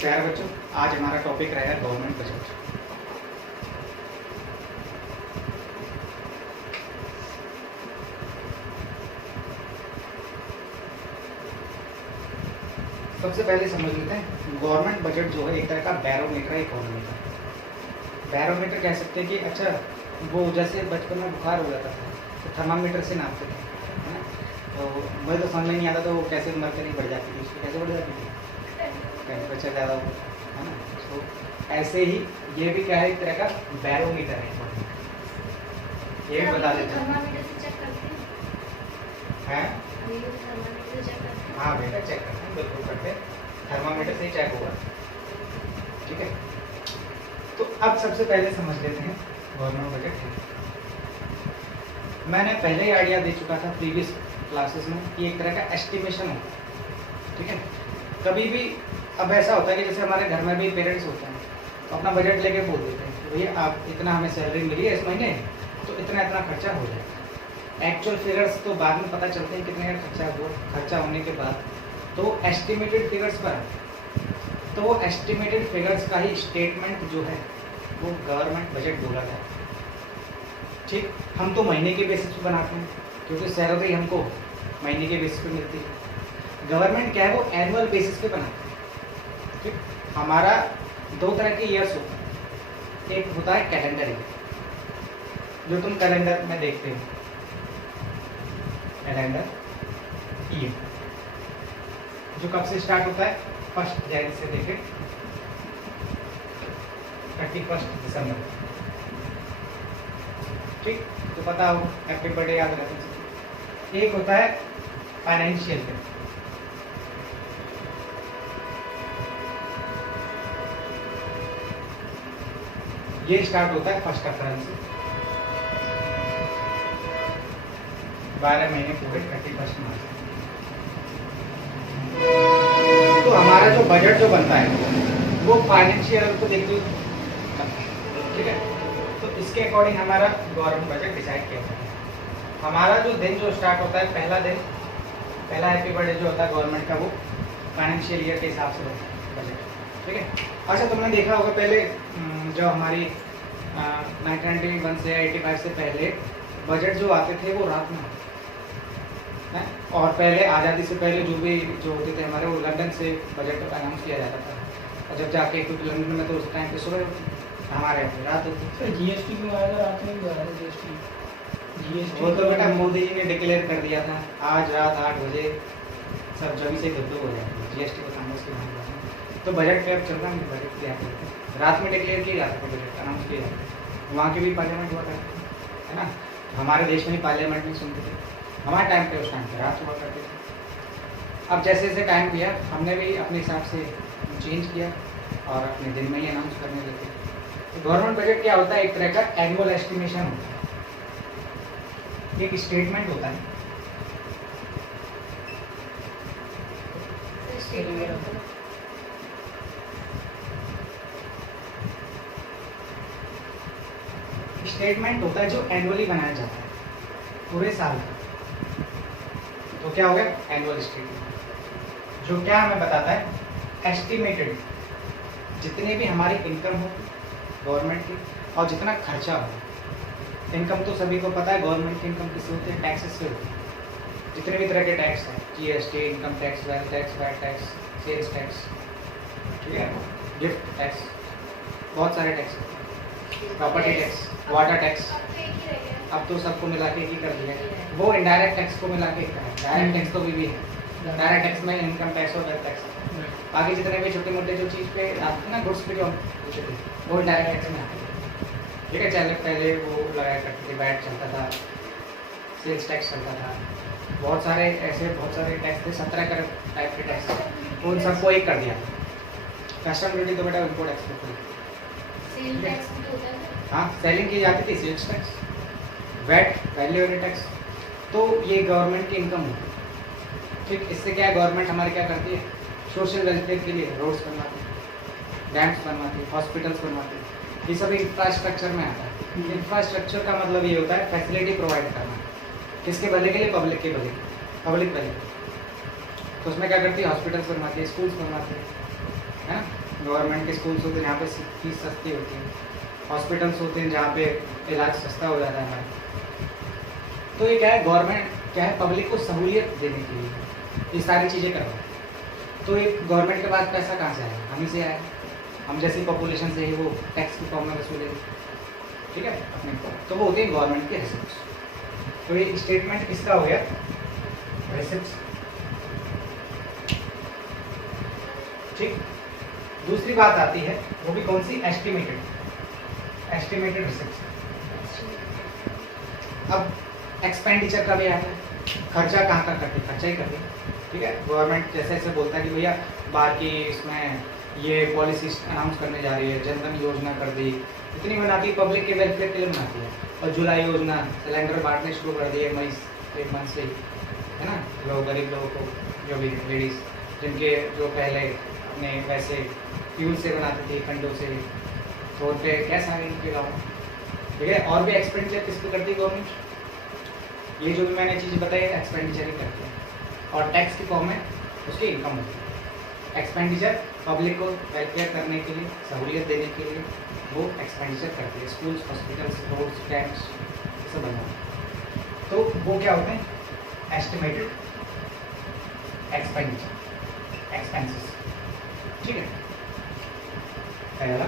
प्यारे बच्चों, आज हमारा टॉपिक रहेगा गवर्नमेंट बजट। सबसे पहले समझ लेते हैं गवर्नमेंट बजट जो है एक तरह का बैरोमीटर है इकोनॉमी का। बैरोमीटर कह सकते हैं कि अच्छा वो जैसे बचपन में बुखार हो जाता था तो थर्मामीटर से नापते थे, है ना। तो मुझे तो समझ में नहीं आता तो वो कैसे मरकरी बढ़ जाती थी, उसकी कैसे बढ़ जाती थी, टेम्परेचर ज़्यादा होता था, है ना। तो ऐसे ही ये भी क्या है, एक तरह का बैरोमीटर है इकोनॉमी का। ये भी बता देते हैं। हाँ बेटा, चेक करते हैं, बिल्कुल करते हैं, थर्मामीटर से ही चेक होगा। ठीक है, तो अब सबसे पहले समझ लेते हैं गवर्नमेंट बजट है। मैंने पहले ही आइडिया दे चुका था प्रीवियस क्लासेस में कि एक तरह का एस्टिमेशन होता है। ठीक है, कभी भी अब ऐसा होता है कि जैसे हमारे घर में भी पेरेंट्स होते हैं तो अपना बजट लेके बोल देते हैं कि भैया आप इतना हमें सैलरी मिली है इस महीने, तो इतना इतना खर्चा हो जाएगा। एक्चुअल फिगर्स तो बाद में पता चलते हैं कितने का खर्चा हुआ, खर्चा होने के बाद तो एस्टिमेटेड फिगर्स पर है। तो वो एस्टिमेटेड फिगर्स का ही स्टेटमेंट जो है वो गवर्नमेंट बजट बोला जाता है। ठीक, हम तो महीने के बेसिस पे बनाते हैं क्योंकि सैलरी हमको महीने के बेसिस पे मिलती है। गवर्नमेंट क्या है, वो एनुअल बेसिस पे बनाते हैं। ठीक, हमारा दो तरह के ईयर्स होते हैं, एक होता है कैलेंडर ईयर, जो तुम कैलेंडर में देखते हो, कैलेंडर ईयर जो कब से स्टार्ट होता है, 1 जनवरी से लेकर 31 दिसंबर। ठीक, तो पता हो, हैप्पी बर्थडे याद रखना। एक होता है फाइनेंशियल ईयर, ये स्टार्ट होता है 1 अप्रैल से, 12 महीने पूरे 31 मार्च। तो हमारा जो बजट जो बनता है वो फाइनेंशियल ईयर को देखते हुए बनता है। ठीक है, तो इसके अकॉर्डिंग हमारा गवर्नमेंट बजट डिसाइड किया जाता है। हमारा जो दिन जो स्टार्ट होता है, पहला दिन, पहला हैप्पी बर्थडे जो होता है गवर्नमेंट का, वो फाइनेंशियल ईयर के हिसाब से बनता है बजट। ठीक है, अच्छा तुमने देखा होगा पहले जो हमारी 1991 से 85 से पहले बजट जो आते थे वो रात में आते थे, और पहले आज़ादी से पहले जो होते थे हमारे, वो लंदन से बजट अनाउंस किया जाता था। और जब जाके क्योंकि लंदन में तो उस टाइम पे सुबह होती, हमारे यहाँ पे रात होती। जीएसटी क्यों आया था रात में, जीएसटी वो तो बेटा मोदी जी ने डिक्लेयर कर दिया था, आज रात 8 बजे सब जमी से दुर्दुग हो जाती है, जीएसटी को कांग्रेस की मांग है। तो बजट पे अब चल रहा है, बजट किया रात में डिक्लेयर किया जाता था, बजट अनाउंस किया जाता है। वहाँ की भी पार्लियामेंट हुआ करती है ना, हमारे देश में ही पार्लियामेंट में सुनते थे। हमारे टाइम पे उस टाइम पे रात हुआ करते थे। अब जैसे जैसे टाइम गया हमने भी अपने हिसाब से चेंज किया और अपने दिन में ही अनाउंस करने लगे। तो गवर्नमेंट बजट क्या होता है, एक तरह का एनुअल एस्टिमेशन होता है, एक स्टेटमेंट होता है। स्टेटमेंट होता है जो एनुअली बनाया जाता है पूरे साल का। तो क्या हो गया, एनुअल स्टेटमेंट, जो क्या हमें बताता है एस्टिमेटेड जितने भी हमारी इनकम हो गवर्नमेंट की और जितना खर्चा हो। इनकम तो सभी को पता है, गवर्नमेंट की इनकम किससे होती है, टैक्सेस से होती है। जितने भी तरह के टैक्स हैं, GST, income tax, wealth tax, VAT tax, sales tax, ठीक है, गिफ्ट टैक्स, बहुत सारे tax, property tax, water tax. अब तो सबको मिला के ही कर दिया है। वो इनडायरेक्ट टैक्स को मिला के करा है, डायरेक्ट टैक्स तो भी है। डायरेक्ट टैक्स में इनकम टैक्स और वेल्थ टैक्स, बाकी जितने भी छोटे मोटे जो चीज़ पे आते हैं ना, गुड्स पे जो होते थे वो डायरेक्ट टैक्स में आते हैं। ठीक है, चले पहले वो लगाया करते थे, वैट चलता था, सेल्स टैक्स चलता था, बहुत सारे टैक्स थे, 17 टाइप के टैक्स, उन सबको एक कर दिया। कस्टम ड्यूटी तो बेटा इम्पोर्ट एक्सपोर्ट, हाँ सेलिंग की जाती थी, sales tax, VAT, value added tax. तो ये गवर्नमेंट की इनकम होती है। ठीक, इससे क्या है, गवर्नमेंट हमारी क्या करती है, सोशल वेलफेयर के लिए रोड्स बनवाती है, डैम्स बनवाती है, हॉस्पिटल्स बनवाती है। ये सब इंफ्रास्ट्रक्चर में आता है। इंफ्रास्ट्रक्चर का मतलब ये होता है फैसिलिटी प्रोवाइड करना, किसके भले के लिए, पब्लिक के भले, पब्लिक भले। तो उसमें क्या करती है, हॉस्पिटल्स बनवाती है, स्कूल्स बनवाती है ना। गवर्नमेंट के स्कूल्स होते हैं जहाँ पे फीस सस्ती होती है, हॉस्पिटल्स होते हैं जहाँ पे इलाज सस्ता हो जाता है हमारा। तो ये क्या है, गवर्नमेंट क्या है, पब्लिक को सहूलियत देने के लिए ये सारी चीज़ें कर रहा है। तो एक गवर्नमेंट के पास पैसा कहाँ से आया, हम ही से आया, हम जैसी पॉपुलेशन से ही वो टैक्स की फॉर्म में वसूलेंगे, ठीक है अपने को, तो वो होते हैं गवर्नमेंट के रिसिप्ट्स। तो ये स्टेटमेंट किसका हो गया, रिसिप्ट्स, ठीक। दूसरी बात आती है, वो भी कौन सी, एस्टिमेटेड रिसिप्ट्स। अब एक्सपेंडिचर का भी आता है, खर्चा कहाँ का करती, खर्चा ही करती है, ठीक है। गवर्नमेंट जैसे ऐसे बोलता है कि भैया बाहर की इसमें ये पॉलिसी अनाउंस करने जा रही है, जनधन योजना कर दी, इतनी बनाती है, पब्लिक के वेलफेयर के लिए बनाती है। और जुलाई योजना, सिलेंडर बांटने शुरू कर दिए मई 1 मंथ से ही, है ना। लोग गरीब लोगों को, जो भी लेडीज़ जिनके जो पहले अपने पैसे फ्यूल से बनाती थी, खंडों से, तो उन पे गैस आ गई उनके गाँव में, ठीक है। और भी एक्सपेंडिचर किस पे करती है गवर्नमेंट, ये जो भी मैंने चीज़ बताई एक्सपेंडिचर ही करती है, और टैक्स की फॉर्म में उसकी इनकम होती है। एक्सपेंडिचर पब्लिक को वेलफेयर करने के लिए, सहूलियत देने के लिए वो एक्सपेंडिचर करती है, स्कूल्स, हॉस्पिटल्स, रोड्स, टैक्स सब बना। तो वो क्या होते हैं, एस्टिमेटेड एक्सपेंडिचर, एक्सपेंसेस, ठीक है। पहला,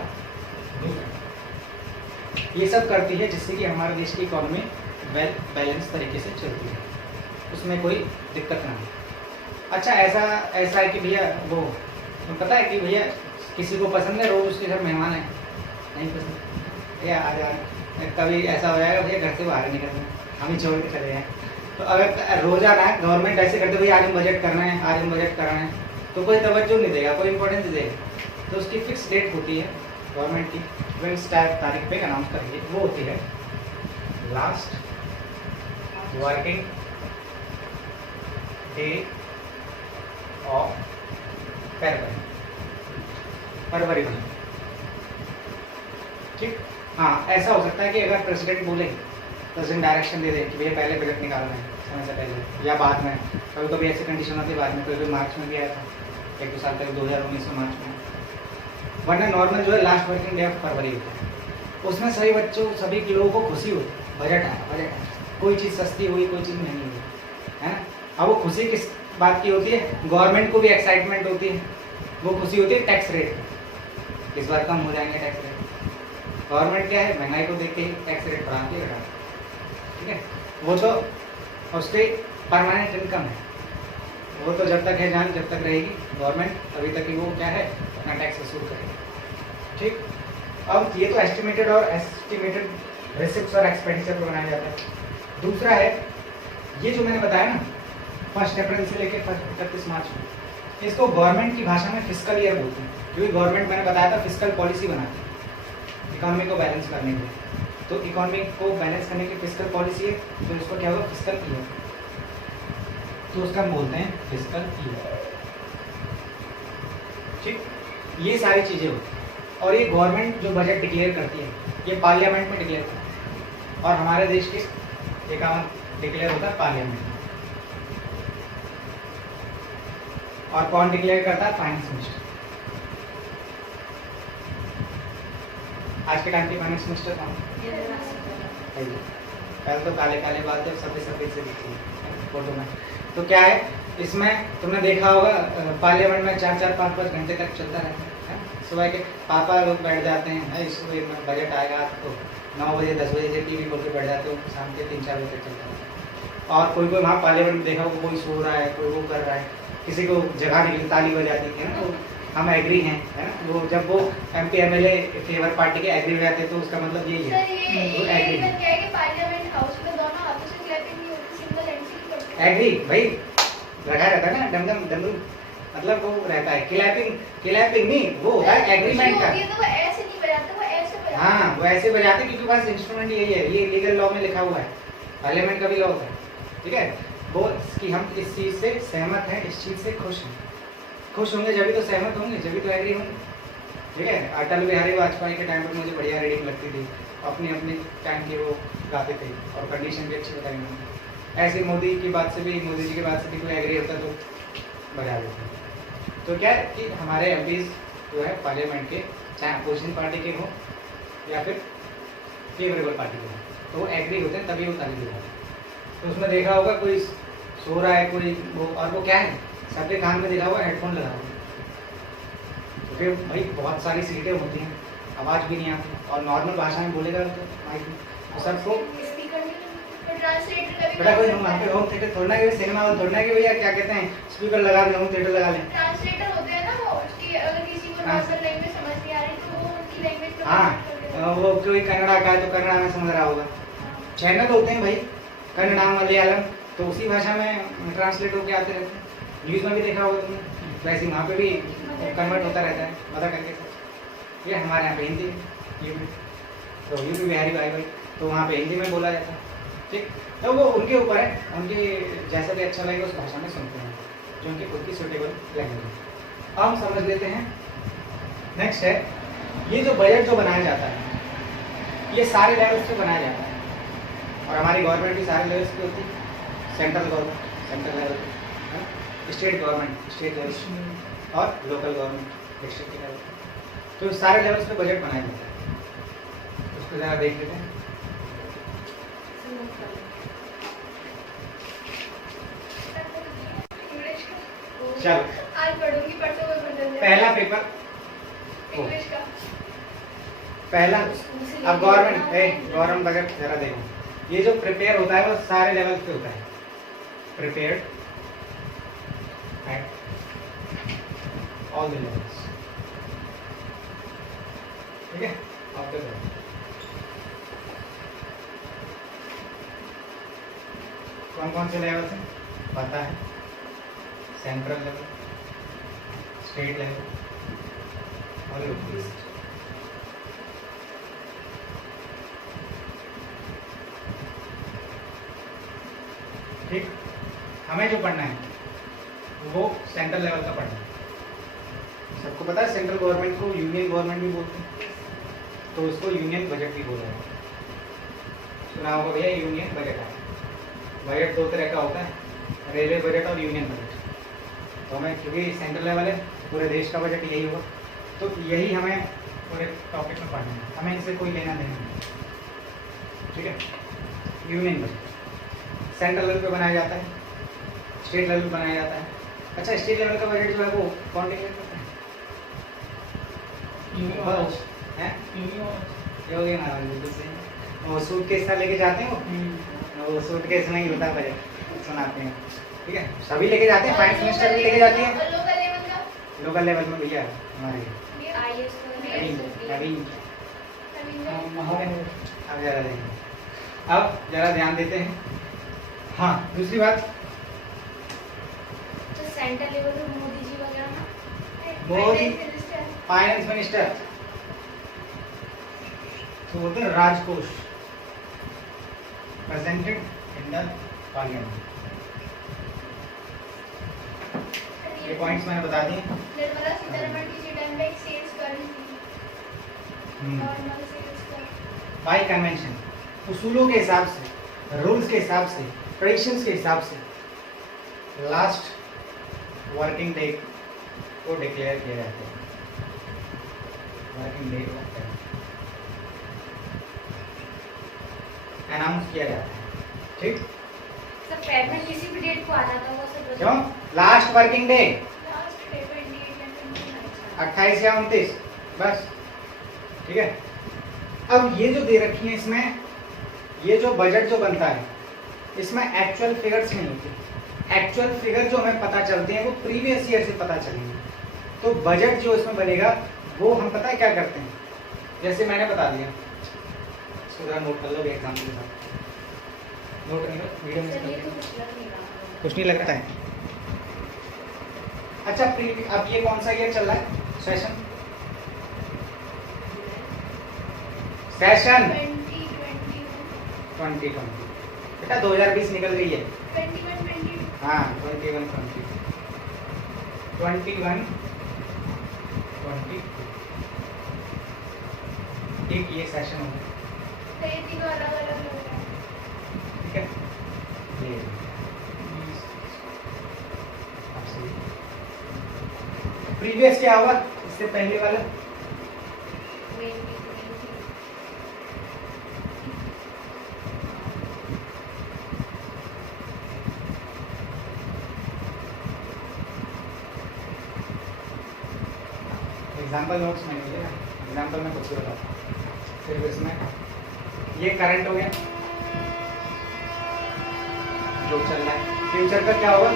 दूसरा, ये सब करती है जिससे कि हमारे देश की इकॉनमी वेल बैलेंस तरीके से चलती है, उसमें कोई दिक्कत ना हो। अच्छा, ऐसा है कि भैया वो तो पता है कि भैया किसी को पसंद है रोज उसके घर मेहमान है, नहीं पसंद, या आ जा, कभी ऐसा हो जाएगा भैया घर से बाहर निकलना, हम ही छोड़ के चले जाएँ। तो अगर रोजाना गवर्नमेंट ऐसे करते भैया आज हम बजट करना है, आज हम बजट करना है, तो कोई तवज्जो नहीं देगा, कोई इंपॉर्टेंस नहीं देगा। तो उसकी फिक्स डेट होती है गवर्नमेंट की, वो इस तारीख पे अनाउंस करेंगे, वो होती है last working day of February में, ठीक। हाँ, ऐसा हो सकता है कि अगर प्रेसिडेंट बोले, प्रेसिडेंट डायरेक्शन दे दे कि भैया पहले बजट निकालना है समय से पहले या बाद में, कभी कभी ऐसी कंडीशन होती है बाद में, कभी मार्च में भी आया था 1-2 साल पहले 2019 में मार्च में, वरना नॉर्मल जो है last working day of February होता है। उसमें सभी बच्चों, सभी लोगों को खुशी होती है, बजट आया, कोई चीज़ सस्ती हुई, कोई चीज़ महंगी हुई, है ना। अब वो खुशी किस बात की होती है, गवर्नमेंट को भी एक्साइटमेंट होती है, वो खुशी होती है टैक्स रेट, इस बार कम हो जाएंगे टैक्स रेट। गवर्नमेंट क्या है, महंगाई को देख के ही टैक्स रेट बढ़ाती है, ठीक है। वो तो उसकी परमानेंट इनकम है, वो तो जब तक है जान, जब तक रहेगी गवर्नमेंट तभी तक ही वो क्या है अपना टैक्स वसूल करेगी, ठीक। अब ये तो एस्टिमेटेड रिसिप्ट्स और एक्सपेंडिचर को बनाया जाता है। दूसरा है ये जो मैंने बताया ना 1 अप्रैल से लेकर 31 मार्च में, इसको गवर्नमेंट की भाषा में फिस्कल ईयर बोलते हैं, क्योंकि गवर्नमेंट मैंने बताया था फिस्कल पॉलिसी बनाती है इकोनॉमी को बैलेंस करने के लिए। तो इकोनॉमी को बैलेंस करने की फिस्कल पॉलिसी है, तो इसको क्या होगा, फिस्कल ईयर, तो उसका हम बोलते हैं फिस्कल ईयर, ठीक। ये सारी चीज़ें होती हैं, और ये गवर्नमेंट जो बजट डिक्लेयर करती है ये पार्लियामेंट में डिक्लेयर करती है, और हमारे देश के 51 डिक्लेयर होता है पार्लियामेंट में। और कौन डिक्लेयर करता है, फाइनेंस मिनिस्टर। आज के टाइम की फाइनेंस मिनिस्टर कौन, पहले तो काले काले बाल थे, सफेद सफेद से दिखती है फोटो में। तो क्या है इसमें, तुमने देखा होगा पार्लियामेंट में 4-4, 5-5 घंटे तक चलता रहता है। सुबह के पापा लोग बैठ जाते हैं, सुबह बजट आएगा तो 9 बजे 10 बजे से टीवी खोल के बैठ जाते हो, शाम के 3-4 बजे तक चलता है। और कोई वहाँ पार्लियामेंट में देखा होगा कोई सो रहा है, कोई वो कर रहा है, किसी को जगह नहीं, ताली बजाती है ना, तो हम एग्री हैं, है ना। वो जब वो MP MLA फेवर पार्टी के एग्री हो जाते हैं तो उसका मतलब यही है, एग्री भाई लगा रहता है ना, डमडम डमरू, मतलब वो रहता है क्लैपिंग नहीं, वो होता है एग्रीमेंट का। वो ऐसे नहीं बजाते, वो ऐसे बजाते। हाँ, वो ऐसे बजाते क्योंकि पास इंस्ट्रूमेंट यही है, ये लीगल लॉ में लिखा हुआ है, पार्लियामेंट का भी लॉ होता है, ठीक है। वो कि हम इस चीज़ से सहमत हैं, इस चीज़ से खुश होंगे जब भी तो सहमत होंगे, जब भी तो एग्री होंगे, ठीक है। अटल बिहारी वाजपेयी के टाइम पर मुझे बढ़िया रीडिंग लगती थी, अपनी टाइम की वो गाते थे और कंडीशन भी अच्छी बताई उन्होंने। ऐसे मोदी जी की बात से भी कोई एग्री होता तो बजा देते। तो क्या है कि हमारे MPs जो है पार्लियामेंट के, चाहे अपोजिशन पार्टी के हो या फिर फेवरेबल पार्टी के हो, तो वो एग्री होते हैं तभी वो ताली बजाते हैं। तो उसमें देखा होगा कोई सो रहा है, कोई वो, और वो क्या है, सबके कान में देखा होगा हेडफोन लगा हुआ, तो फिर भाई बहुत सारी सीटें होती हैं, आवाज़ भी नहीं आती, और नॉर्मल भाषा में बोलेगा तो माइक में तो सबको स्पीकर नहीं, तो ट्रांसलेटर का भी बेटा कोई काम वहाँ पे करता है। होम थिएटर थोड़ा ना, सिनेमा हॉल थोड़ा ना कि भैया क्या कहते हैं स्पीकर लगा लें, होम थिएटर लगा लें। ट्रांसलेटर होते हैं ना वो, कि अगर किसी को हाँ। नॉर्मल लैंग्वेज समझ नहीं आ रही तो वो उनकी लैंग्वेज में हाँ, convert कर देते हैं। वो कोई कन्नड़ा का है तो कन्नड़ा में समझ रहा होगा, हाँ। चैनल होते हैं भाई कन्नड़ा मलयालम, तो उसी भाषा में ट्रांसलेट होकर आते रहते हैं। न्यूज़ में भी देखा होगा तुमने, वैसे वहाँ पे भी कन्वर्ट होता रहता है पता करके सब। ये हमारे यहाँ पे हिंदी यूपी, तो यूपी बिहारी भाई तो वहाँ पे हिंदी में बोला जाता है, ठीक। तो वो उनके ऊपर है, उनके जैसा भी अच्छा लगे उस भाषा में सुनते हैं जो उनकी खुद की सुटेबल लैंग्वेज है। अब हम समझ लेते हैं, नेक्स्ट है ये जो बजट जो बनाया जाता है ये सारे लेवल्स पे बनाया जाता है, और हमारी गवर्नमेंट भी सारे लेवल्स पे होती है, सेंट्रल गवर्नमेंट सेंट्रल लेवल पे, स्टेट गवर्नमेंट स्टेट लेवल और लोकल गवर्नमेंट डिस्ट्रिक्ट के लेवल पे, तो सारे लेवल्स पे बजट बनाया जाता है। उसको ज़रा देख लेते हैं। इंग्लिश का चलो आज पढ़ूंगी, परसों कोई बदल जाए। पहला पेपर, इंग्लिश का पहला अब गवर्नमेंट बजट जरा देखो, ये जो प्रिपेयर होता है वो सारे लेवल पे होता है, prepared at all the levels, ठीक है। ऑफ द बजट कौन कौन से लेवल हैं पता है, सेंट्रल लेवल, स्टेट लेवल और लोकल। ठीक, हमें जो पढ़ना है वो सेंट्रल लेवल का पढ़ना है। सबको पता है सेंट्रल गवर्नमेंट को यूनियन गवर्नमेंट भी बोलते हैं, तो उसको यूनियन बजट भी बोला है। सुना होगा भैया यूनियन बजट है। बजट दो तरह का होता है, रेलवे बजट और यूनियन बजट। तो हमें क्योंकि सेंट्रल लेवल है, पूरे देश का बजट यही होगा, तो यही हमें पूरे टॉपिक में पढ़ना है, हमें इनसे कोई लेना देना नहीं, ठीक है। यूनियन बजट सेंट्रल लेवल पे बनाया जाता है, स्टेट लेवल पे बनाया जाता है। अच्छा, स्टेट लेवल का बजट जो है वो कौन डिक्लेयर करता है? हैं? योगी महाराज बिल्कुल सही। वो सूटकेस सा लेके जाते हैं, वो सूटकेस में ही होता है बजट, सुनाते हैं, ठीक है। सभी लेके जाते हैं, फाइनेंस मिनिस्टर भी लेके जाती है। लोकल लेवल का लोकल लेवल में भैया हमारे ये आईएएस नवीन नवीन अब जरा देखें, अब जरा ध्यान देते हैं। हाँ, दूसरी बात, तो सेंट्रल लेवल पे मोदी जी वगैरह ना, Modi finance minister, finance minister, तो बोलते हैं राजकोष, प्रेजेंटेड इन द पार्लियामेंट। ये पॉइंट्स मैंने बता दिए। निर्मला सीतारमण किसी टाइम पे एक सेल्स कर रही थी, नॉर्मल सेल्स कर। बाय कन्वेंशन, उसूलों के हिसाब से, रूल्स के हिसाब से, ट्रेडिशंस के हिसाब से लास्ट वर्किंग डे को डिक्लेयर किया जाता है, वर्किंग डे को अनाउंस किया जाता है, ठीक। सब पैड में किसी भी डेट को आ जाता है वो सब क्यों? Last working day last day 28 या 29 28 या 29, बस, ठीक है। अब ये जो दे रखी है इसमें, ये जो बजट जो बनता है इसमें एक्चुअल फिगर्स नहीं होती। एक्चुअल फिगर जो हमें पता चलते हैं वो प्रीवियस ईयर से पता चलेंगे। तो बजट जो इसमें बनेगा वो हम पता है क्या करते हैं, जैसे मैंने बता दिया, इसको जरा नोट कर लो एग्जाम्पल के साथ, नोट कर लो, वीडियो में से कर चलिए लो। तो कुछ लग नहीं रहा। कुछ नहीं लगता है। अच्छा, अब ये कौन सा ईयर चल रहा है? सेशन 2020, बेटा 2020 निकल गई है। 21 हाँ, 21 एक ये सेशन होगा, तो ये तीनों अलग अलग लग रहा है। ठीक है। ये प्रीवियस क्या होगा, इससे इससे पहले वाला एग्जाम्पल नोट्स में मिलेगा, एग्जाम्पल में कुछ बताता हूँ। फिर इसमें ये करंट हो गया जो चल रहा है, फ्यूचर का क्या होगा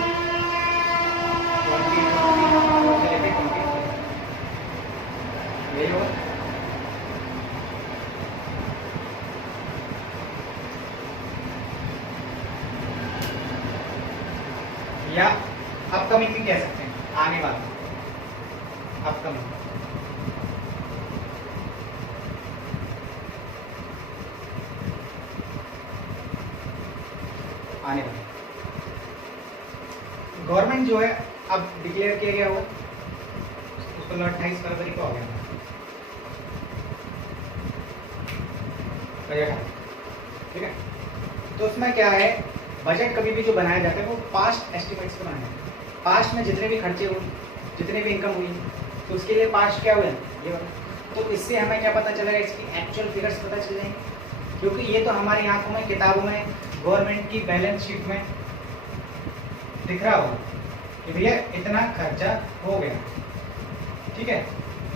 20 से लेके 20 यही होगा। या अपकमिंग भी कह सकते हैं, आने वाला अपकमिंग। आने वाले गवर्नमेंट जो है अब डिक्लेयर किया गया हो, उसको 28 फरवरी को आ गया बजट, ठीक है। तो उसमें क्या है, बजट कभी भी जो बनाया जाता है वो पास्ट एस्टिमेट्स पे बनाया जाता है। पास्ट में जितने भी खर्चे हुए, जितने भी इनकम हुई, तो उसके लिए पास्ट क्या हुआ ये वाला। तो इससे हमें क्या पता चलेगा, इसकी एक्चुअल फिगर्स पता चल जाएंगे, क्योंकि ये तो हमारी आंखों में, किताबों में, गवर्नमेंट की बैलेंस शीट में दिख रहा होगा कि भैया इतना खर्चा हो गया, ठीक है।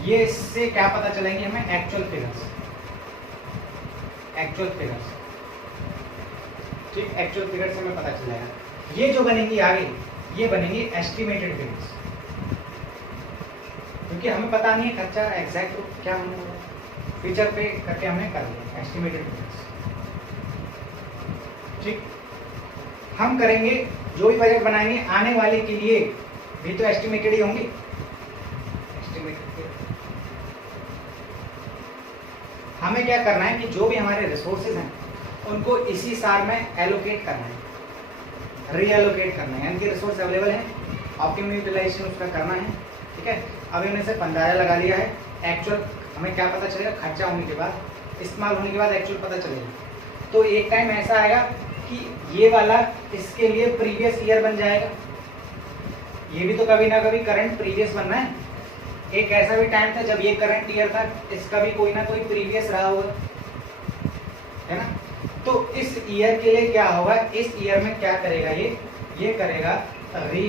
ये इससे क्या पता चलेंगे हमें, एक्चुअल फिगर्स, एक्चुअल फिगर्स, ठीक। एक्चुअल फिगर्स हमें पता चल जाएगा। ये जो बनेंगी आगे, ये बनेंगी एस्टिमेटेड फिगर्स, क्योंकि हमें पता नहीं है खर्चा एग्जैक्ट क्या होने वाला, फ्यूचर पे करके हमने कर लिया एस्टिमेटेड फिगर्स, ठीक। हम करेंगे जो भी बजट बनाएंगे आने वाले के लिए भी तो एस्टिमेटेड ही होंगे, एस्टिमेटेड। हमें क्या करना है कि जो भी हमारे रिसोर्सेज हैं उनको इसी साल में एलोकेट करना है, रीएलोकेट करना है, यानी कि रिसोर्स अवेलेबल है, ऑप्टिमम यूटिलाइजेशन उसका करना है, ठीक है। अब हमने से 15 लगा लिया है, एक्चुअल हमें क्या पता चलेगा, खर्चा होने के बाद, इस्तेमाल होने के बाद एक्चुअल पता चलेगा। तो एक टाइम ऐसा आएगा कि ये वाला इसके लिए प्रीवियस ईयर बन जाएगा, ये भी तो कभी ना कभी करंट प्रीवियस बनना है। एक ऐसा भी टाइम था जब ये करंट ईयर था, इसका भी कोई ना कोई प्रीवियस रहा होगा, है ना। तो इस ईयर के लिए क्या होगा, इस ईयर में क्या करेगा, ये करेगा री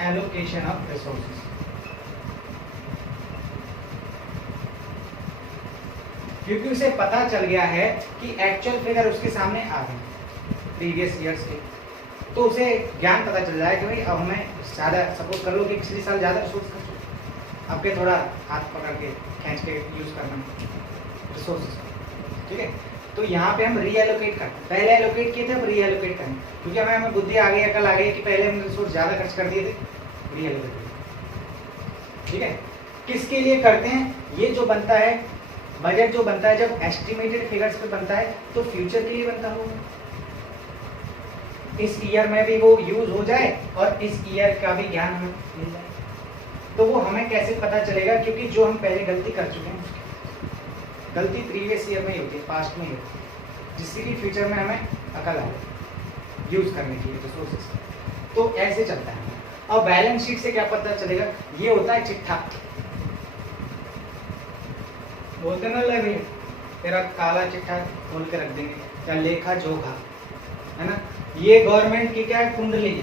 एलोकेशन ऑफ रिसोर्सेज, क्योंकि उसे पता चल गया है कि एक्चुअल फिगर उसके सामने आ गए प्रीवियस ईयर्स के, तो उसे ज्ञान पता चल जाए कि भाई अब हमें ज़्यादा, सपोज कर लो कि पिछले साल ज़्यादा रिसोर्स खर्च हो, अब के थोड़ा हाथ पकड़ के खींच के यूज़ करना रिसोर्सेज, ठीक है। तो यहाँ पे हम रीएलोकेट करते, पहले एलोकेट किए थे, अब रीएलोकेट करें, क्योंकि हमें बुद्धि आ गई, अकल आ गई कि पहले हमने रिसोर्स ज़्यादा खर्च कर दिए थे, रीएलोकेट, ठीक है। किसके लिए करते हैं, ये जो बनता है बजट, जो बनता है जब एस्टिमेटेड फिगर्स पे बनता है, तो फ्यूचर के लिए बनता होगा, इस ईयर में भी वो यूज हो जाए और इस ईयर का भी ज्ञान हमें मिल जाए। तो वो हमें कैसे पता चलेगा, क्योंकि जो हम पहले गलती कर चुके हैं, गलती प्रीवियस ईयर में ही होती है, पास्ट में ही होती है, जिससे कि फ्यूचर में हमें अकल आए यूज करने के लिए रिसोर्सेज। तो ऐसे चलता है। और बैलेंस शीट से क्या पता चलेगा, ये होता है चिट्ठा, बोलते ना लगे तेरा काला चिट्ठा खोल के रख देंगे, या लेखा जोखा, है ना। ये गवर्नमेंट की क्या है, कुंडली है,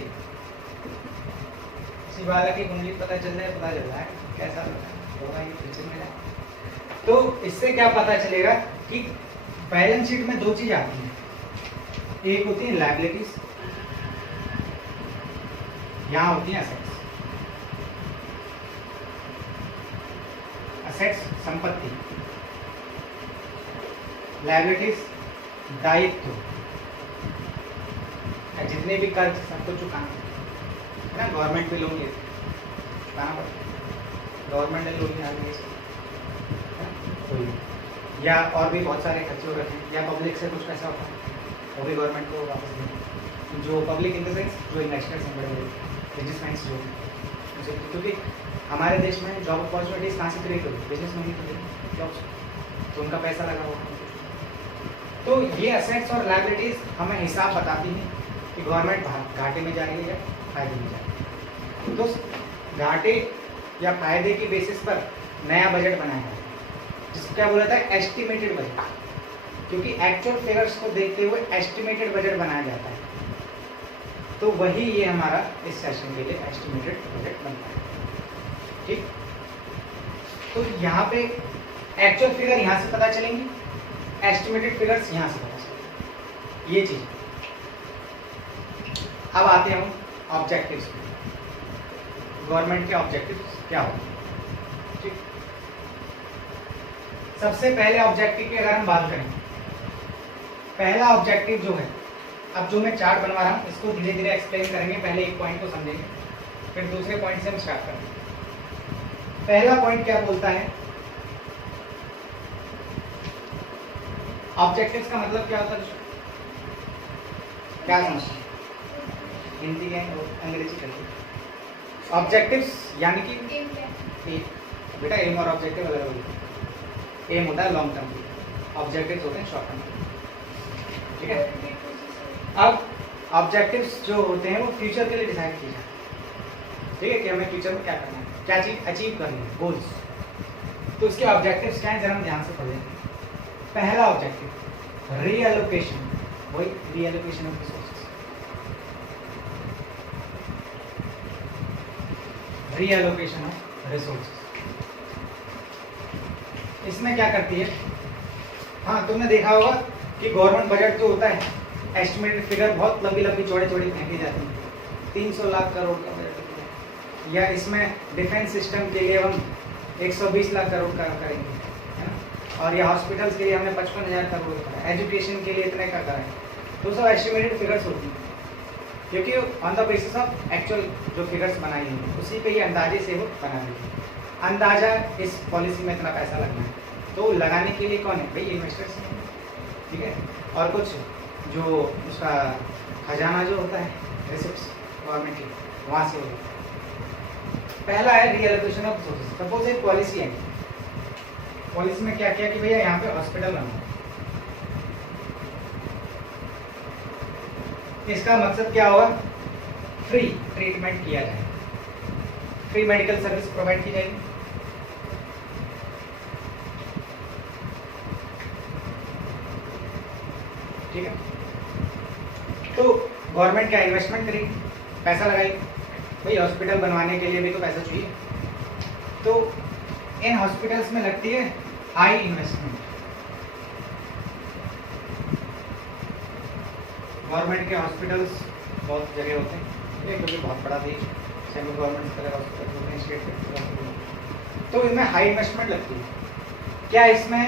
शिवाला की कुंडली पता चल रहा है कैसा होगा ये फ्यूचर में। तो इससे क्या पता चलेगा कि बैलेंस शीट में दो चीज आती हैं, एक होती है लायबिलिटीज, यहाँ होती है असेट्स। असेट्स संपत्ति, लायबिलिटीज दायित्व, जितने भी कर्ज सबको चुकाना है ना, गवर्नमेंट पे लोन लिए चुकाना पड़ता है, गवर्नमेंट ने लोन लिया कोई, या और भी बहुत सारे खर्चे हो रहे हैं, या पब्लिक से कुछ पैसा होता है वो भी गवर्नमेंट को वापस देना, जो पब्लिक इन द सेंस जो इन्वेस्टर्स हैं, बड़े बड़े बिजनेसमैन जो, क्योंकि हमारे देश में जॉब अपॉर्चुनिटीज कहाँ से क्रिएट होती है, बिजनेस में ही जॉब्स, तो उनका पैसा लगा हुआ। तो ये असेट्स और लायबिलिटीज हमें हिसाब बताती हैं कि गवर्नमेंट घाटे में जा रही है या फायदे में जा रही है। तो घाटे या फायदे की बेसिस पर नया बजट बनाया जाता है, जिसको क्या बोला था, एस्टिमेटेड बजट, क्योंकि एक्चुअल फिगर्स को देखते हुए एस्टिमेटेड बजट बनाया जाता है। तो वही ये हमारा इस सेशन के लिए एस्टिमेटेड बजट बनता है। ठीक, तो यहाँ पे एक्चुअल फिगर यहाँ से पता चलेंगी, एस्टिमेटेड फिगर्स यहाँ से पता चलेंगी, ये चीज। अब आते हैं हम ऑब्जेक्टिव्स पे। गवर्नमेंट के ऑब्जेक्टिव्स क्या होते हैं? ठीक, सबसे पहले ऑब्जेक्टिव की अगर हम बात करें, पहला ऑब्जेक्टिव जो है, अब जो मैं चार्ट बनवा रहा हूँ इसको धीरे धीरे एक्सप्लेन करेंगे, पहले एक पॉइंट को समझेंगे, फिर दूसरे पॉइंट से हम स्टार्ट करेंगे। पहला पॉइंट क्या बोलता है, ऑब्जेक्टिव्स का मतलब क्या होता है, क्या समझते हैं? हिंदी है और अंग्रेजी करते। ऑब्जेक्टिव्स यानी कि बेटा एम और ऑब्जेक्टिव अलग अलग होते हैं। एम होता है लॉन्ग टर्म, ऑब्जेक्टिव्स होते हैं शॉर्ट टर्म। ठीक है, अब ऑब्जेक्टिव्स जो होते हैं वो फ्यूचर के लिए डिसाइड किए जाते हैं। ठीक है, कि हमें फ्यूचर में क्या करना है, क्या चीज अचीव करनी है, गोल्स। तो उसके ऑब्जेक्टिव्स क्या हैं, जरा हम ध्यान से पढ़ें। पहला ऑब्जेक्टिव रीएलोकेशन, वही reallocation of resources, reallocation of resources. इसमें क्या करती है, हाँ तुमने देखा होगा कि गवर्नमेंट बजट जो होता है, एस्टिमेटेड फिगर बहुत लंबी लंबी चौड़ी चौड़ी फेंकी जाती है, 300 लाख करोड़ का बजट, या इसमें डिफेंस सिस्टम के लिए हम 120 लाख करोड़ का करेंगे, है ना, और या हॉस्पिटल्स के लिए हमने 55,000 करोड़ का, एजुकेशन के लिए इतने का करें। तो सब एस्टिमेटेड फिगर्स होती हैं, क्योंकि on the basis of actual जो फिगर्स बनाई हैं उसी पे ये अंदाजे से वो बना रही है। अंदाजा इस पॉलिसी में इतना पैसा लगना है, तो लगाने के लिए कौन है भाई, इन्वेस्टर्स हैं। ठीक है, और कुछ जो उसका खजाना जो होता है, रिसिप्ट्स गवर्नमेंट की, वहाँ से होता है। पहला है रीएलोकेशन ऑफ रिसोर्सेज। सपोज एक पॉलिसी है, पॉलिसी में क्या किया कि भैया यहाँ पे हॉस्पिटल बनाओ, इसका मकसद क्या होगा, फ्री ट्रीटमेंट किया जाए, फ्री मेडिकल सर्विस प्रोवाइड की जाएगी। ठीक है, तो गवर्नमेंट क्या इन्वेस्टमेंट करेगी, पैसा लगाएगी, भाई हॉस्पिटल बनवाने के लिए भी तो पैसा चाहिए। तो इन हॉस्पिटल्स में लगती है हाई इन्वेस्टमेंट। गवर्नमेंट के हॉस्पिटल्स बहुत जगह होते हैं, क्योंकि बहुत बड़ा देश, सेमी गवर्नमेंट तरह हॉस्पिटल होते हैं, स्टेट, तो इनमें हाई इन्वेस्टमेंट लगती है। क्या इसमें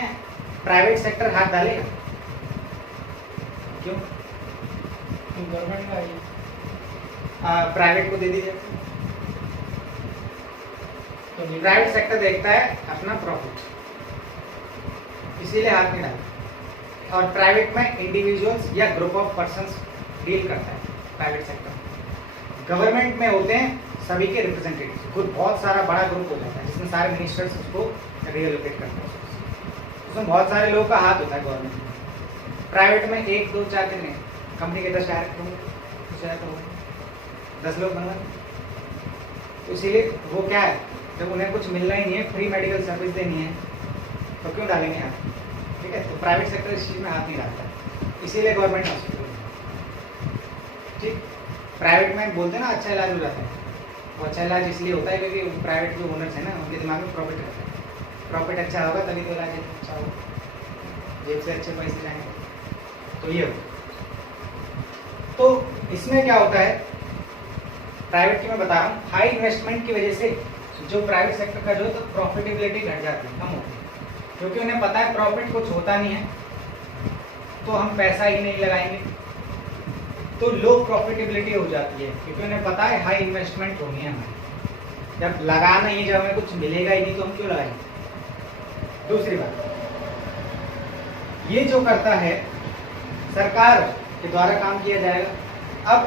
प्राइवेट सेक्टर हाथ डालेगा? क्यों? गवर्नमेंट का प्राइवेट को दे दीजिए। तो प्राइवेट सेक्टर देखता है अपना प्रॉफिट, इसीलिए हाथ नहीं डालता। और प्राइवेट में इंडिविजुअल्स या ग्रुप ऑफ पर्संस डील करता है प्राइवेट सेक्टर। गवर्नमेंट में होते हैं सभी के रिप्रेजेंटेटिव, खुद बहुत सारा बड़ा ग्रुप हो जाता है जिसमें सारे मिनिस्टर्स उसको रिएलोकेट करते हैं, उसमें बहुत सारे लोगों का हाथ होता है गवर्नमेंट में। प्राइवेट में 1 2 4 कितने कंपनी के 10 डायरेक्टर होंगे, 10 लोग बनवा, तो इसीलिए वो क्या है, जब उन्हें कुछ मिलना ही नहीं है, फ्री मेडिकल सर्विस देनी है, तो क्यों डालेंगे हाथ? ठीक है, तो प्राइवेट सेक्टर इस चीज़ में हाथ नहीं डालता है, इसीलिए गवर्नमेंट हॉस्पिटल। ठीक, प्राइवेट में बोलते हैं ना अच्छा इलाज हो जाता है, वो अच्छा इलाज इसलिए होता है क्योंकि प्राइवेट जो ओनर्स हैं ना उनके दिमाग में प्रॉफिट रहता है, प्रॉफिट अच्छा होगा तभी तो इलाज अच्छा होगा, जेब से अच्छे पैसे जाएंगे। तो ये हो, तो इसमें क्या होता है, प्राइवेट की मैं बता रहा हूँ, हाई इन्वेस्टमेंट की वजह से जो प्राइवेट सेक्टर का जो है तो प्रॉफिटेबिलिटी घट जाती है, कम होती है, क्योंकि उन्हें पता है प्रॉफिट कुछ होता नहीं है, तो हम पैसा ही नहीं लगाएंगे, तो लो प्रॉफिटेबिलिटी हो जाती है, क्योंकि उन्हें पता है हाई इन्वेस्टमेंट होनी है हमारी, जब लगाना ही, जब हमें कुछ मिलेगा ही नहीं तो हम क्यों लगाएंगे। दूसरी बात, ये जो करता है सरकार के द्वारा काम किया जाएगा, अब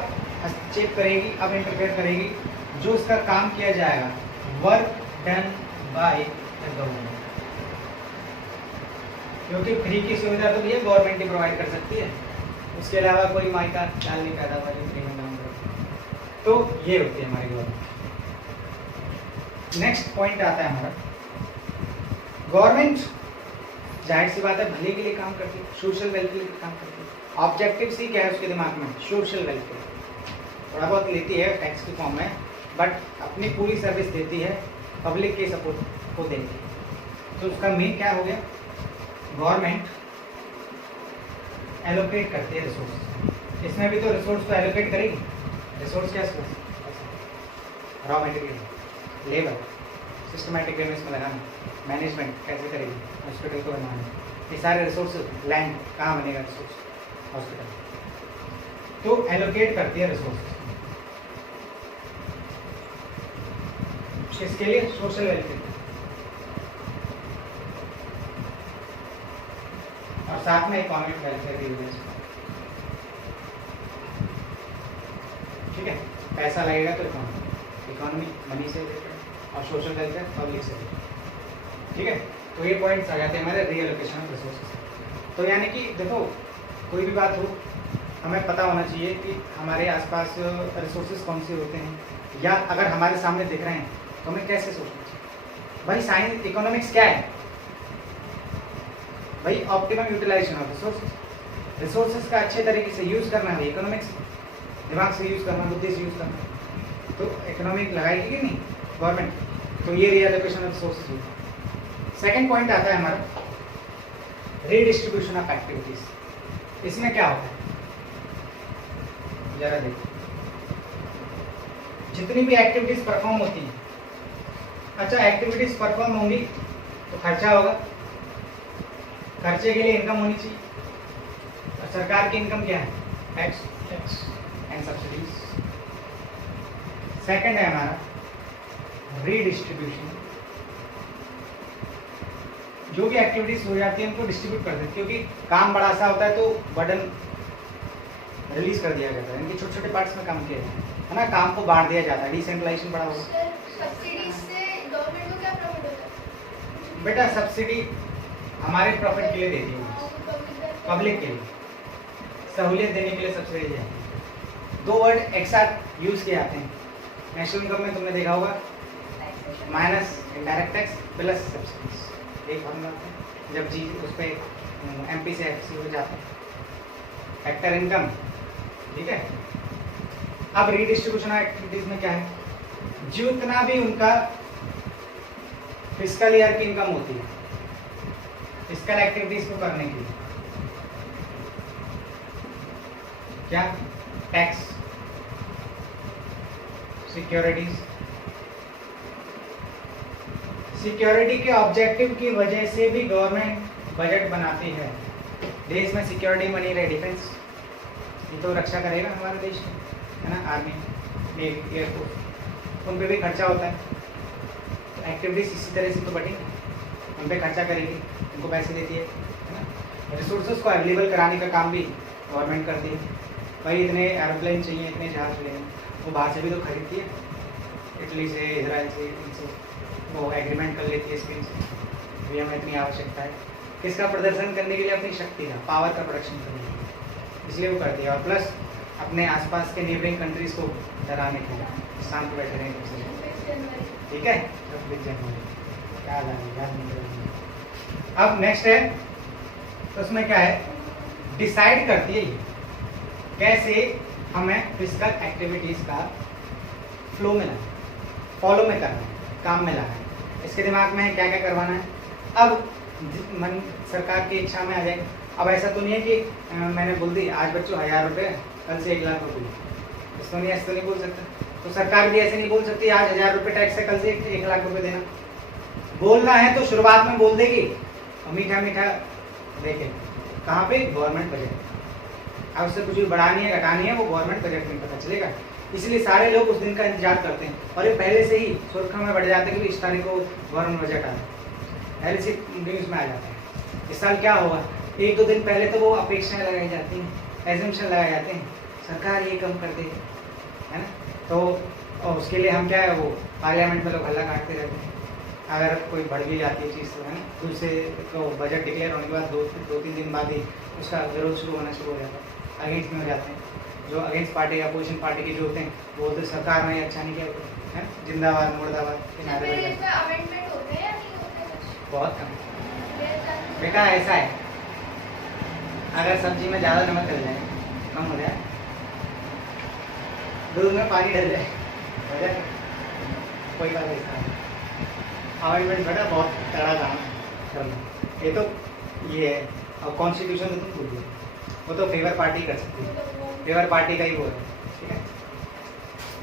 हस्तक्षेप करेगी, अब इंटरफेयर करेगी, जो उसका काम किया जाएगा work done by the government, क्योंकि फ्री की सुविधा तो भी गवर्नमेंट ही प्रोवाइड कर सकती है, उसके अलावा कोई माई का चाल नहीं पैदा हुआ जो फ्री में काम करे। तो ये होती है हमारी गवर्नमेंट। नेक्स्ट पॉइंट आता है हमारा गवर्नमेंट जाहिर सी बात है भले के लिए काम करती है, सोशल वेलफेयर के लिए काम करती है। ऑब्जेक्टिव सी क्या है उसके दिमाग में? Social welfare. थोड़ा बहुत लेती है टैक्स की फॉर्म में, बट अपनी पूरी सर्विस देती है पब्लिक के सपोर्ट को देती है। तो उसका मेन क्या हो गया? गवर्नमेंट एलोकेट करती है रिसोर्स। इसमें भी तो रिसोर्स को एलोकेट करेगी। रिसोर्स क्या है? Raw material, labour, systematic way में इसमें लगाना, मैनेजमेंट कैसे करेगी, हॉस्पिटल को बनवाना, ये सारे रिसोर्स, लैंड कहाँ बनेगा रिसोर्स, हॉस्पिटल, तो एलोकेट करती है रिसोर्स। किसके लिए? सोशल वेलफेयर, और साथ में इकोनॉमिक वेलफेयर भी है। ठीक है, पैसा लगेगा तो इकोनॉमी मनी से रिलेटेड, और सोशल वेलफेयर पब्लिक से रिलेटेड। ठीक है, तो ये पॉइंट्स आ जाते हैं हमारे रीएलोकेशन ऑफ रिसोर्सेज। तो यानी कि देखो कोई भी बात हो हमें पता होना चाहिए कि हमारे आसपास रिसोर्सेज कौन से होते हैं, या अगर हमारे सामने दिख रहे हैं तो हमें कैसे सोचना चाहिए। भाई साइंस इकोनॉमिक्स क्या है? भाई optimum utilization of resources, resources का अच्छे तरीके से यूज करना है इकोनॉमिक्स, दिमाग से यूज करना, बुद्धि से यूज करना। तो इकोनॉमिक लगाएगी कि नहीं गवर्नमेंट, तो ये रीएलोकेशन ऑफ रिसोर्सेज हुई। सेकंड पॉइंट आता है हमारा रीडिस्ट्रीब्यूशन ऑफ एक्टिविटीज। इसमें क्या होता है जरा देखो, जितनी भी एक्टिविटीज परफॉर्म होती हैं, अच्छा एक्टिविटीज परफॉर्म होंगी तो खर्चा होगा, खर्चे के लिए इनकम होनी चाहिए, और सरकार की इनकम क्या है? Tax and subsidies. सेकंड है हमारा रीडिस्ट्रीब्यूशन, जो भी एक्टिविटीज हो जाती है उनको डिस्ट्रीब्यूट कर देते, क्योंकि काम बड़ा सा होता है तो बर्डन रिलीज कर दिया जाता है, इनके छोटे छोटे पार्ट्स में काम किया जाता है ना, काम को बांट दिया जाता है, डिसेंट्रलाइजेशन बड़ा होगा। सर सब्सिडीज से गवर्नमेंट को क्या प्रॉफिट होता है? बेटा सब्सिडी हमारे प्रॉफिट के लिए देती है, पब्लिक के लिए सहूलियत देने के लिए सब्सिडी है। दो वर्ड एक साथ यूज किए जाते हैं। नेशनल इनकम में तुमने देखा होगा minus indirect tax plus subsidies, एक फॉर्मूला होता है जब जी उस पर एमपी से एफसी हो जाता है, फैक्टर इनकम। ठीक है, अब रीडिस्ट्रीब्यूशन एक्टिविटीज में क्या है? जितना भी उनका फिस्कल ईयर की इनकम होती है फिस्कल एक्टिविटीज को करने के लिए, क्या? टैक्स, सिक्योरिटीज, सिक्योरिटी के ऑब्जेक्टिव की वजह से भी गवर्नमेंट बजट बनाती है। देश में सिक्योरिटी बनी रहे, डिफेंस, ये तो रक्षा करेगा हमारे देश की, है ना, आर्मी, नेवी, एयरफोर्स, उन पे भी खर्चा होता है। तो एक्टिविटीज इसी तरह से तो बढ़ेंगी, उन पे खर्चा करेगी, उनको पैसे देती है ना। रिसोर्सेज को अवेलेबल कराने का काम भी गवर्नमेंट करती है। भाई इतने एरोप्लेन चाहिए, इतने जहाज चाहिए, वो बाहर से भी तो खरीदती है, इटली से, इसराइल से, इनसे वो एग्रीमेंट कर लेती है स्पेन से, भी हमें इतनी आवश्यकता है। किसका प्रदर्शन करने के लिए? अपनी शक्ति का, पावर का प्रोडक्शन करने के लिए, इसलिए वो करती है। और प्लस अपने आसपास के नेबरिंग कंट्रीज को डराने के लिए, शांत बैठे रहें सबसे। ठीक है, 26 जनवरी याद नहीं। अब नेक्स्ट है, तो उसमें क्या है? डिसाइड करती है कैसे हमें फिजिकल एक्टिविटीज का फ्लो में लाना, फॉलो में करना है, काम में लाना है। इसके दिमाग में है क्या क्या करवाना है। अब मन सरकार की इच्छा में आ जाएंगे। अब ऐसा तो नहीं है कि मैंने बोल दी आज बच्चों 1000 रुपये, कल से 1 लाख रुपये, इसको नहीं, ऐसे तो नहीं बोल सकता। तो सरकार भी ऐसे नहीं बोल सकती आज 1000 रुपये टैक्स है, कल से 1 लाख रुपये देना। बोलना है तो शुरुआत में बोल देगी, और मीठा मीठा देखे कहाँ पे? Government budget. अब उससे कुछ भी बढ़ानी है घटानी है वो गवर्नमेंट बजट में पता चलेगा। इसलिए सारे लोग उस दिन का इंतजार करते हैं, और ये पहले से ही सुर्खियों में बढ़ जाता है कि इस तारीख को गवर्नमेंट बजट आ, पहले से न्यूज़ में आ जाता है। इस साल क्या होगा? 1-2 दिन पहले तो वो अपेक्षाएं लगाई जाती हैं, एजम्पशन लगाए जाते हैं, सरकार ये कम कर देगी, है ना। तो और उसके लिए हम क्या है, वो पार्लियामेंट में लोग हल्ला काटते रहते हैं। अगर कोई बढ़ भी जाती है चीज़ तो, है ना, दूसरे को बजट डिक्लेयर होने के बाद 2-3 दिन बाद ही उसका विरोध शुरू होना शुरू हो जाता है, अगेंस्ट में हो जाते हैं। जो अगेंस्ट पार्टी या अपोजिशन पार्टी के जो होते हैं वो तो सरकार ने अच्छा नहीं किया, है, जिंदाबाद मुर्दाबाद के नारे लगाते हैं। बहुत कम। बेटा बेटा ऐसा है, अगर सब्जी में ज़्यादा नमक डल जाए, कम हो जाए, दूध में पानी डल जाए, हो जाए, कोई बात ऐसा है। अमेंडमेंट बेटा बहुत तगड़ा काम है करना। ये तो ये है, और कॉन्स्टिट्यूशन तो तुम भूल गए, वो तो फेवर पार्टी कर सकती है, फेवर पार्टी का ही वो है, ठीक है।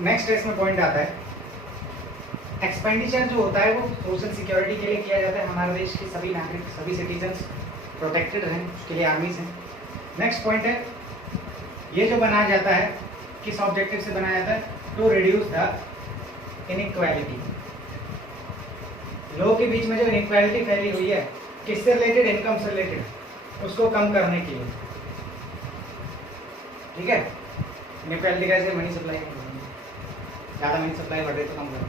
नेक्स्ट इसमें पॉइंट आता है, एक्सपेंडिचर जो होता है वो सोशल सिक्योरिटी के लिए किया जाता है। हमारे देश के सभी नागरिक, सभी सिटीजन्स प्रोटेक्टेड हैं, उसके लिए आर्मीज हैं। नेक्स्ट पॉइंट है, ये जो बनाया जाता है किस ऑब्जेक्टिव से बनाया जाता है? To reduce the inequality. लोगों के बीच में जो इनइक्वालिटी फैली हुई है, किससे रिलेटेड? इनकम से रिलेटेड, उसको कम करने के लिए, ठीक है। इनइक्वालिटी कैसे? मनी सप्लाई, ज़्यादा मनी सप्लाई बढ़ रही तो कम करना,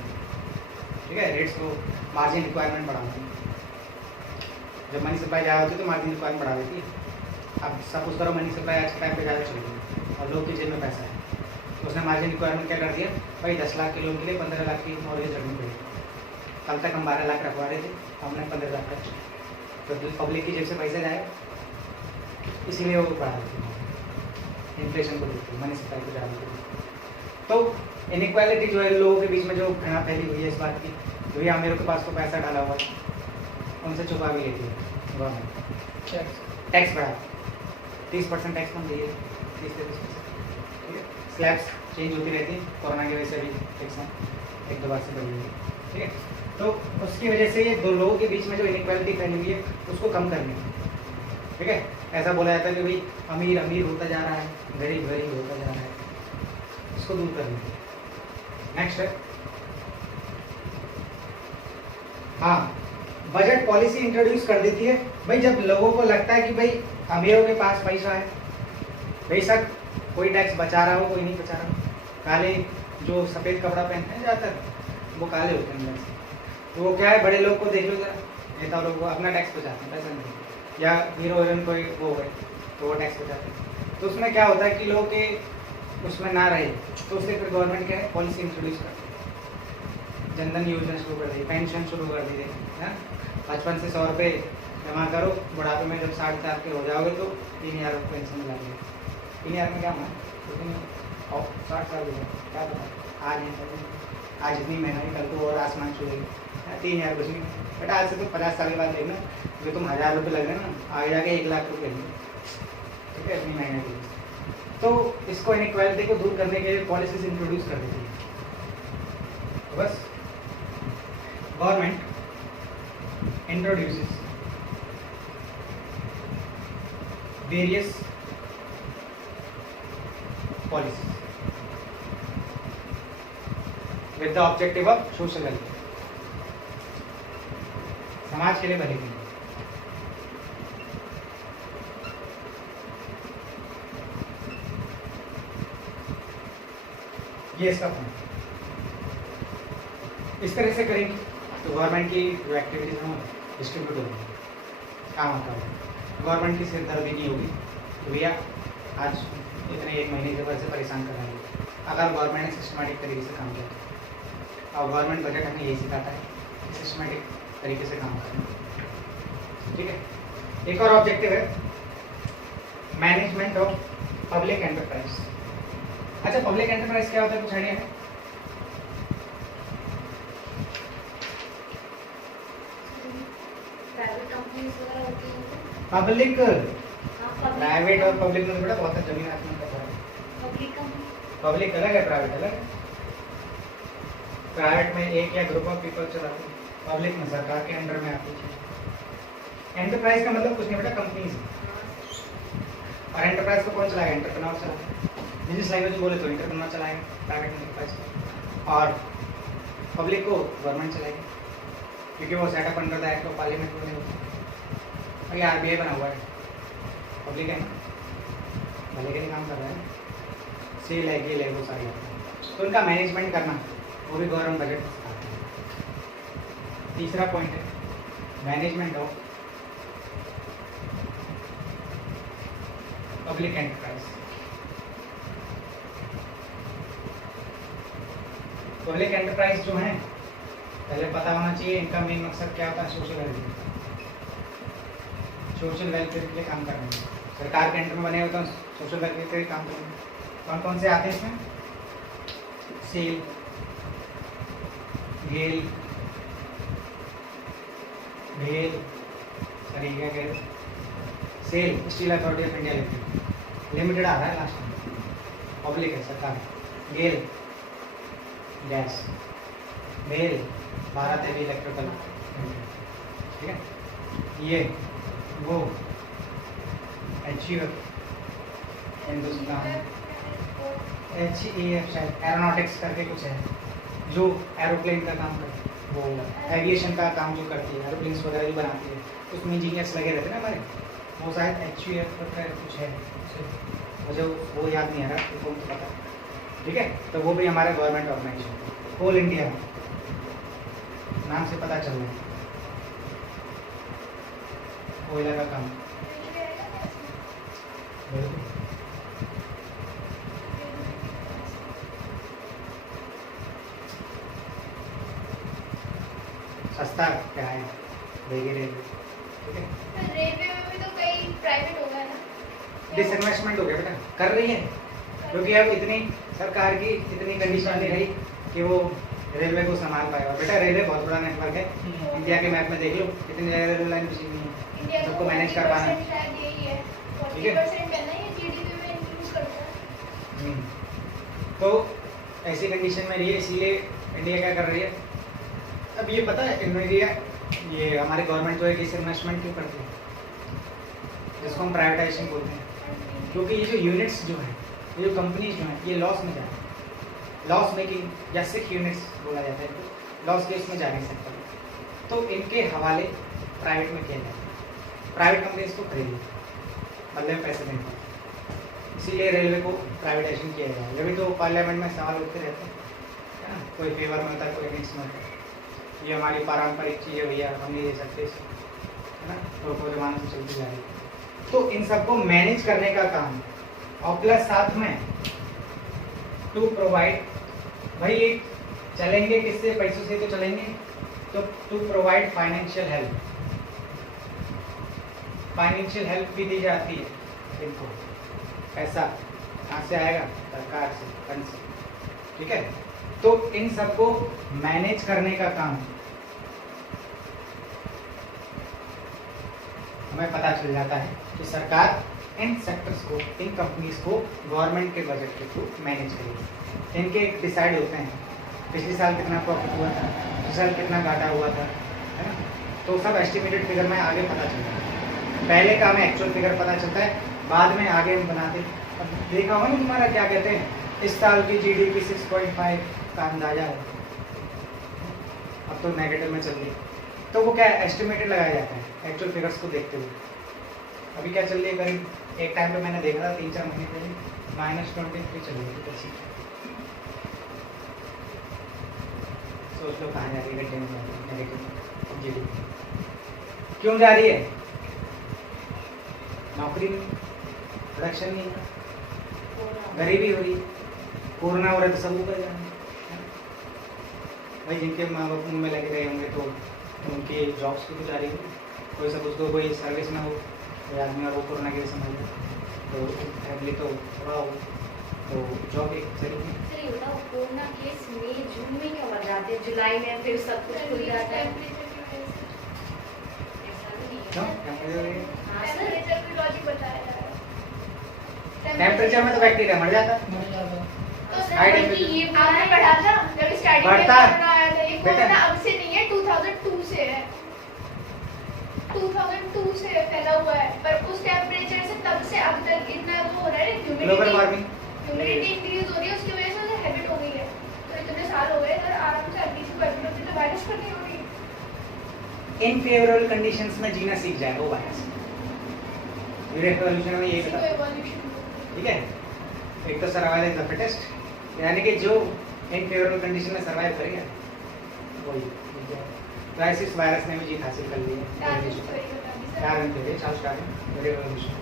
ठीक है। रेट्स को, मार्जिन रिक्वायरमेंट बढ़ाना, जब मनी सप्लाई ज़्यादा होती है तो मार्जिन रिक्वायरमेंट बढ़ा देती है। अब सपोज करो मनी सप्लाई आज के टाइम पे ज़्यादा चल रही है और लोग की जेब में पैसा है, तो उसने मार्जिन रिक्वायरमेंट क्या कर दिया भाई, 10 लाख के लोन के लिए 15 लाख की मॉर्गेज रखनी पड़ेगी। कल तक हम 12 लाख रखवा रहे थे, हमने 15 लाख रख, तो पब्लिक की जेब से पैसे जाए, इसीलिए वो बढ़ा देती है, इन्फ्लेशन को देखते हैं, मनी सप्लाई को ज़्यादा देखते हैं। तो इनइक्वालिटी जो है लोगों के बीच में जो घृणा फैली हुई है इस बात की, भैया मेरे के पास तो पैसा डाला हुआ है, उनसे छुपा भी लेती है गवर्नमेंट। टैक्स बढ़ा, 30% टैक्स कम दिए, 30-33%, ठीक है। स्लैब्स चेंज होती रहती है, कोरोना की वजह से भी टैक्स 1-2 बार से बढ़ी हुई है, ठीक है। तो उसकी वजह से ये दो लोगों के बीच में जो इनइक्वालिटी फैली हुई है उसको कम करनी है, ठीक है। ऐसा बोला जाता है कि भाई अमीर अमीर होता जा रहा है, गरीब गरीब होता जा रहा है, इसको दूर करनी है। नेक्स्ट है, हाँ, बजट पॉलिसी इंट्रोड्यूस कर देती है। भाई जब लोगों को लगता है कि भाई अमीरों के पास पैसा है, बेशक कोई टैक्स बचा रहा हो कोई नहीं बचा रहा हो, काले जो सफ़ेद कपड़ा पहनते हैं ज़्यादातर वो काले होते हैं अंदर से, तो वो क्या है, बड़े लोग को देख लो जरा, नेता लोग वो अपना टैक्स बचाते हैं, पैसा नहीं, या हीरो हीरोइन कोई वो गए तो वो टैक्स बचाते हैं। तो उसमें क्या होता है कि लोगों के उसमें ना रहे, तो उससे फिर गवर्नमेंट क्या है, पॉलिसी इंट्रोड्यूस करती है, जनधन योजना शुरू कर दी, पेंशन शुरू कर दी है, 55 से 100 रुपये जमा करो, बुढ़ापे में जब 60 साल के हो जाओगे तो 3000 रुपये पेंशन मिलेगी। 3000 में क्या होना, और 60 साल हो जाए क्या पता, आज नहीं आज इतनी महंगाई, कल को और आसमान छूएगी, 3000 कुछ नहीं। बट आज से तो 50 साल के बाद देखना, जो तुम 1000 रुपये लग रहे हैं ना, आगे जाके 1 लाख रुपये लेंगे, ठीक है, इतनी महंगाई की। तो इसको इनइक्वालिटी को दूर करने के लिए पॉलिसीज इंट्रोड्यूस कर देती है। तो बस government introduces various policies with the objective of social welfare, समाज के लिए भले के लिए। ये इसका पॉइंट, इस तरह से करेंगे तो गवर्नमेंट की जो एक्टिविटीज हैं डिस्ट्रीब्यूट होगी, काम आता है, गवर्नमेंट की सिरदर्दी नहीं होगी तो भैया आज इतने 1 महीने के बाद से परेशान कर रहे हैं। अगर गवर्नमेंट ने सिस्टमेटिक तरीके से काम किया, और गवर्नमेंट बजट हमें यही सिखाता है कि सिस्टमेटिक तरीके से काम करना, ठीक है। एक और ऑब्जेक्टिव है मैनेजमेंट ऑफ पब्लिक एंटरप्राइज। अच्छा, पब्लिक एंटरप्राइज क्या होता है, कुछ आइडिया है? पब्लिक, प्राइवेट और पब्लिक में बड़ा बहुत जमीन आसमान का फर्क है। पब्लिक अलग है, प्राइवेट अलग है। प्राइवेट में एक या ग्रुप ऑफ पीपल चलाते हैं, पब्लिक में सरकार के अंडर में आती है। एंटरप्राइज का मतलब कुछ नहीं बेटा, कंपनीज। और एंटरप्राइज को कौन चलाएगा? एंटरप्रेन्योर चलाएगा। बिजनेस लैंग्वेज बोले तो एंटरप्रेन्योर चलाएगा प्राइवेट एंटरप्राइज, और पब्लिक को गवर्नमेंट चलाएगी, क्योंकि वो setup under the act of parliament में होता है। भाई आरबीआई बना हुआ है, पब्लिक है ना, भले के लिए काम कर रहा है, सेल है, गेल है, वो सारी है, तो उनका मैनेजमेंट करना वो भी गवर्नमेंट बजट से सिखाते हैं। तीसरा पॉइंट है management of public enterprise. Public enterprise जो है, पहले पता होना चाहिए इनका मेन मकसद क्या होता है, सोशल वेलफेयर। सोशल वेलफेयर के लिए काम कर रहे हैं, सरकार के अंडर में बने हुए तो सोशल वेलफेयर के लिए काम कर रहे हैं। कौन कौन से आते हैं इसमें? सेल, गेल, भेल, सॉरी क्या कह रहे, SAIL Steel Authority of India Limited आ रहा है लास्ट में, पब्लिक है सरकार। गेल गैस, भेल भारत हेवी इलेक्ट्रिकल, ठीक है। ये वो HUF हिंदुस्तान, HAF शायद एरोनॉटिक्स करके कुछ है, जो एरोप्लेन का काम करती है, वो एविएशन का काम जो करती है, एरोप्लेन्स वगैरह जो बनाती है, उसमें इंजीनियर्स लगे रहते हैं ना हमारे, वो शायद HUF का कुछ है, मुझे वो याद नहीं आ रहा, तो पता है, ठीक है। तो वो भी हमारा गवर्नमेंट ऑर्गेनाइजेशन, कोल इंडिया नाम से पता चल रहा है, कोयला का काम। सस्ता क्या है, रेलवे, ठीक है। रेलवे में भी तो कई प्राइवेट हो गया ना, डिसइन्वेस्टमेंट हो गया बेटा, कर रही है, क्योंकि अब इतनी सरकार की इतनी कंडीशन नहीं रही कि वो रेलवे को संभाल पाएगा। बेटा रेलवे बहुत बड़ा नेटवर्क है, इंडिया के मैप में देख लो कितनी जगह रेलवे लाइन बिछी हुई है, इंडिया सबको मैनेज कर पाना है। शायद यही है, ठीक है। 40% है ना ये जीडीपी में इंक्लूड करता है। तो ऐसी कंडीशन में रही है, इसीलिए इंडिया क्या कर रही है, अब ये पता है इंडिया, ये हमारी गवर्नमेंट जो है डिसइन्वेस्टमेंट क्यों करती है, जिसको हम प्राइवेटाइजेशन बोलते हैं, क्योंकि ये जो यूनिट्स जो है, ये जो कंपनीज जो है, ये लॉस में जा रही है, लॉस मेकिंग या सिक यूनिट्स बोला जाता है, तो लॉस के उसमें जा नहीं सकता, तो इनके हवाले प्राइवेट में किया जाता है, प्राइवेट कंपनीज को खरीदी बदले में पैसे देते हैं, इसीलिए रेलवे को प्राइवेटाइजेशन किया जाए। जब भी तो पार्लियामेंट में सवाल उठते रहते हैं, है ना, कोई फेवर में होता है, कोई अगेंस्ट में होता है, ये हमारी पारंपरिक चीज़ है भैया, हम नहीं दे सकते इसे, है ना, तो जमाने से चलती जा रही है। तो इन सबको मैनेज करने का काम, और प्लस साथ में टू प्रोवाइड, भाई ये चलेंगे किससे, पैसों से तो चलेंगे, तो टू प्रोवाइड फाइनेंशियल हेल्प भी दी जाती है इनको, पैसा कहाँ से आएगा, सरकार से, फंड से, ठीक है। तो इन सबको मैनेज करने का काम हमें पता चल जाता है कि सरकार इन सेक्टर्स को, इन कंपनीज को गवर्नमेंट के बजट के थ्रू मैनेज करेगी। इनके डिसाइड होते हैं, पिछले साल कितना प्रॉफिट हुआ था, पिछले साल कितना घाटा हुआ था, है ना, तो सब एस्टिमेटेड फिगर में आगे पता चलता है। पहले का हमें एक्चुअल फिगर पता चलता है, बाद में आगे हम बनाते। अब देखा होगा ना तुम्हारा क्या कहते हैं, इस साल की GDP 6.5 का अंदाजा है, अब तो नेगेटिव में चल रही, तो वो क्या एस्टिमेटेड लगाया जाता है एक्चुअल फिगर्स को देखते हुए। अभी क्या चल रही है, करीब एक टाइम पे मैंने देखा था 3-4 महीने पहले -23 चल रही थी। सोच लो कहाँ जा रही है, घंटे में जा रही है नेगेटिव GDP, क्यों जा रही है, नौकरी में प्रोडक्शन नहीं, गरीबी हो रही, कोरोना हो रहा है तो सब ऊपर जा रहे हैं भाई, जिनके माँ बाप मुँह में लगे रहे होंगे तो उनकी जॉब्स भी तो जा रही होगी, कोई सब उसको कोई सर्विस ना हो, कोई आदमी और वो कोरोना के समय में तो फैमिली तो थोड़ा हो, तो जॉब एक चलेगी। सही बताओ, कोरोना केस मई जून में क्या बढ़ जाते हैं, जुलाई में फिर सब कुछ खुल जाता है, ऐसा भी नहीं क्यों है। हाँ सर, टेम्परेचर भी लॉजिक बताया जा रहा है। टेम्परेचर में तो बैक्टीरिया मर जाता है, मर जाता है। तो सर हाई बल्कि टेम्परेचर ये आपने पढ़ा था जब स्टार्टिंग में बढ़ता है। कोरोना आया था, ये बेटा। कोरोना अब से नहीं है, 2002 से है, 2002 से फैला हुआ है, पर उस टेम्परेचर से तब से अब तक इतना वो हो रहा है, ग्लोबल वार्मिंग, ह्यूमिडिटी इंक्रीज हो रही है, उसकी वजह से उसे हैबिट हो गई है, तो इतने साल हो गए तो आराम से अभी से गर्मी होती तो बारिश करनी हो रही है। इनफेवरेबल कंडीशंस में जीना सीख जाएगा वो वायरस। एवोल्यूशन में ये इसी को बता, evolution ठीक है, एक तो सर्वाइवल इज द फिटेस्ट, यानी कि जो इनफेवरेबल कंडीशन में सर्वाइव करेगा वही जीत जाएगा। तो ऐसे इस वायरस ने भी जीत हासिल कर ली है, डार्विन थे, चार्ल्स डार्विन, एवोल्यूशन,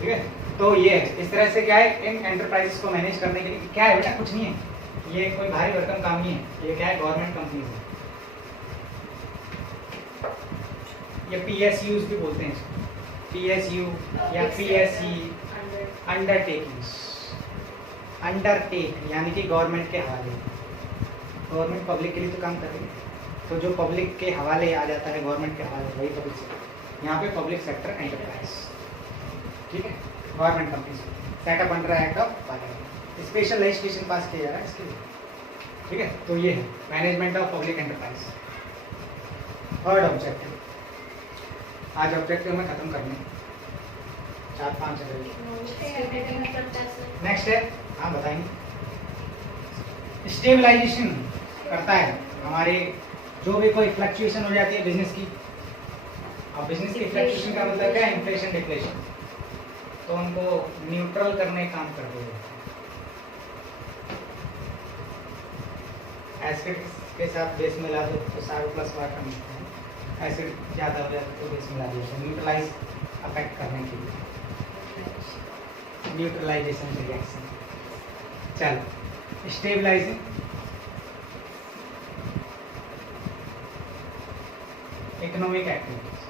ठीक है। तो ये इस तरह से क्या है, इन एंटरप्राइजेस को मैनेज करने के लिए क्या है बेटा, कुछ नहीं है, ये कोई भारी भरकम काम नहीं है, ये क्या है, गवर्नमेंट कंपनीज है, ये PSUs भी बोलते हैं इसको, PSU या PSC अंडरटेकिंग्स। अंडरटेक यानी कि गवर्नमेंट के हवाले, गवर्नमेंट पब्लिक के लिए तो काम कर रही है, तो जो पब्लिक के हवाले आ जाता है, गवर्नमेंट के हवाले, वही पब्लिक सेक्टर। यहाँ पे पब्लिक सेक्टर एंटरप्राइज, ठीक है, government company setup under act of parliament, special legislation pass किया जा रहा है इसके लिए, ठीक है। तो ये है management of public enterprise. Third objective, आज ऑब्जेक्टिव में खत्म करने 4-5 नेक्स्ट है, हाँ बताएंगे। स्टेबलाइजेशन करता है हमारे, जो भी कोई फ्लक्चुएशन हो जाती है बिजनेस की, और बिजनेस की फ्लक्चुएशन का मतलब क्या है, इन्फ्लेशन डिफ्लेशन, तो उनको न्यूट्रल करने का काम कर देगा। एसिड के साथ बेस मिला दो तो सारो प्लस वाटर मिलता है, एसिड ज़्यादा हो जाता तो बेस मिला दिया, न्यूट्रलाइज अफेक्ट करने के लिए, न्यूट्रलाइजेशन रिएक्शन। चलो स्टेबलाइजिंग, इकोनॉमिक एक्टिविटीज।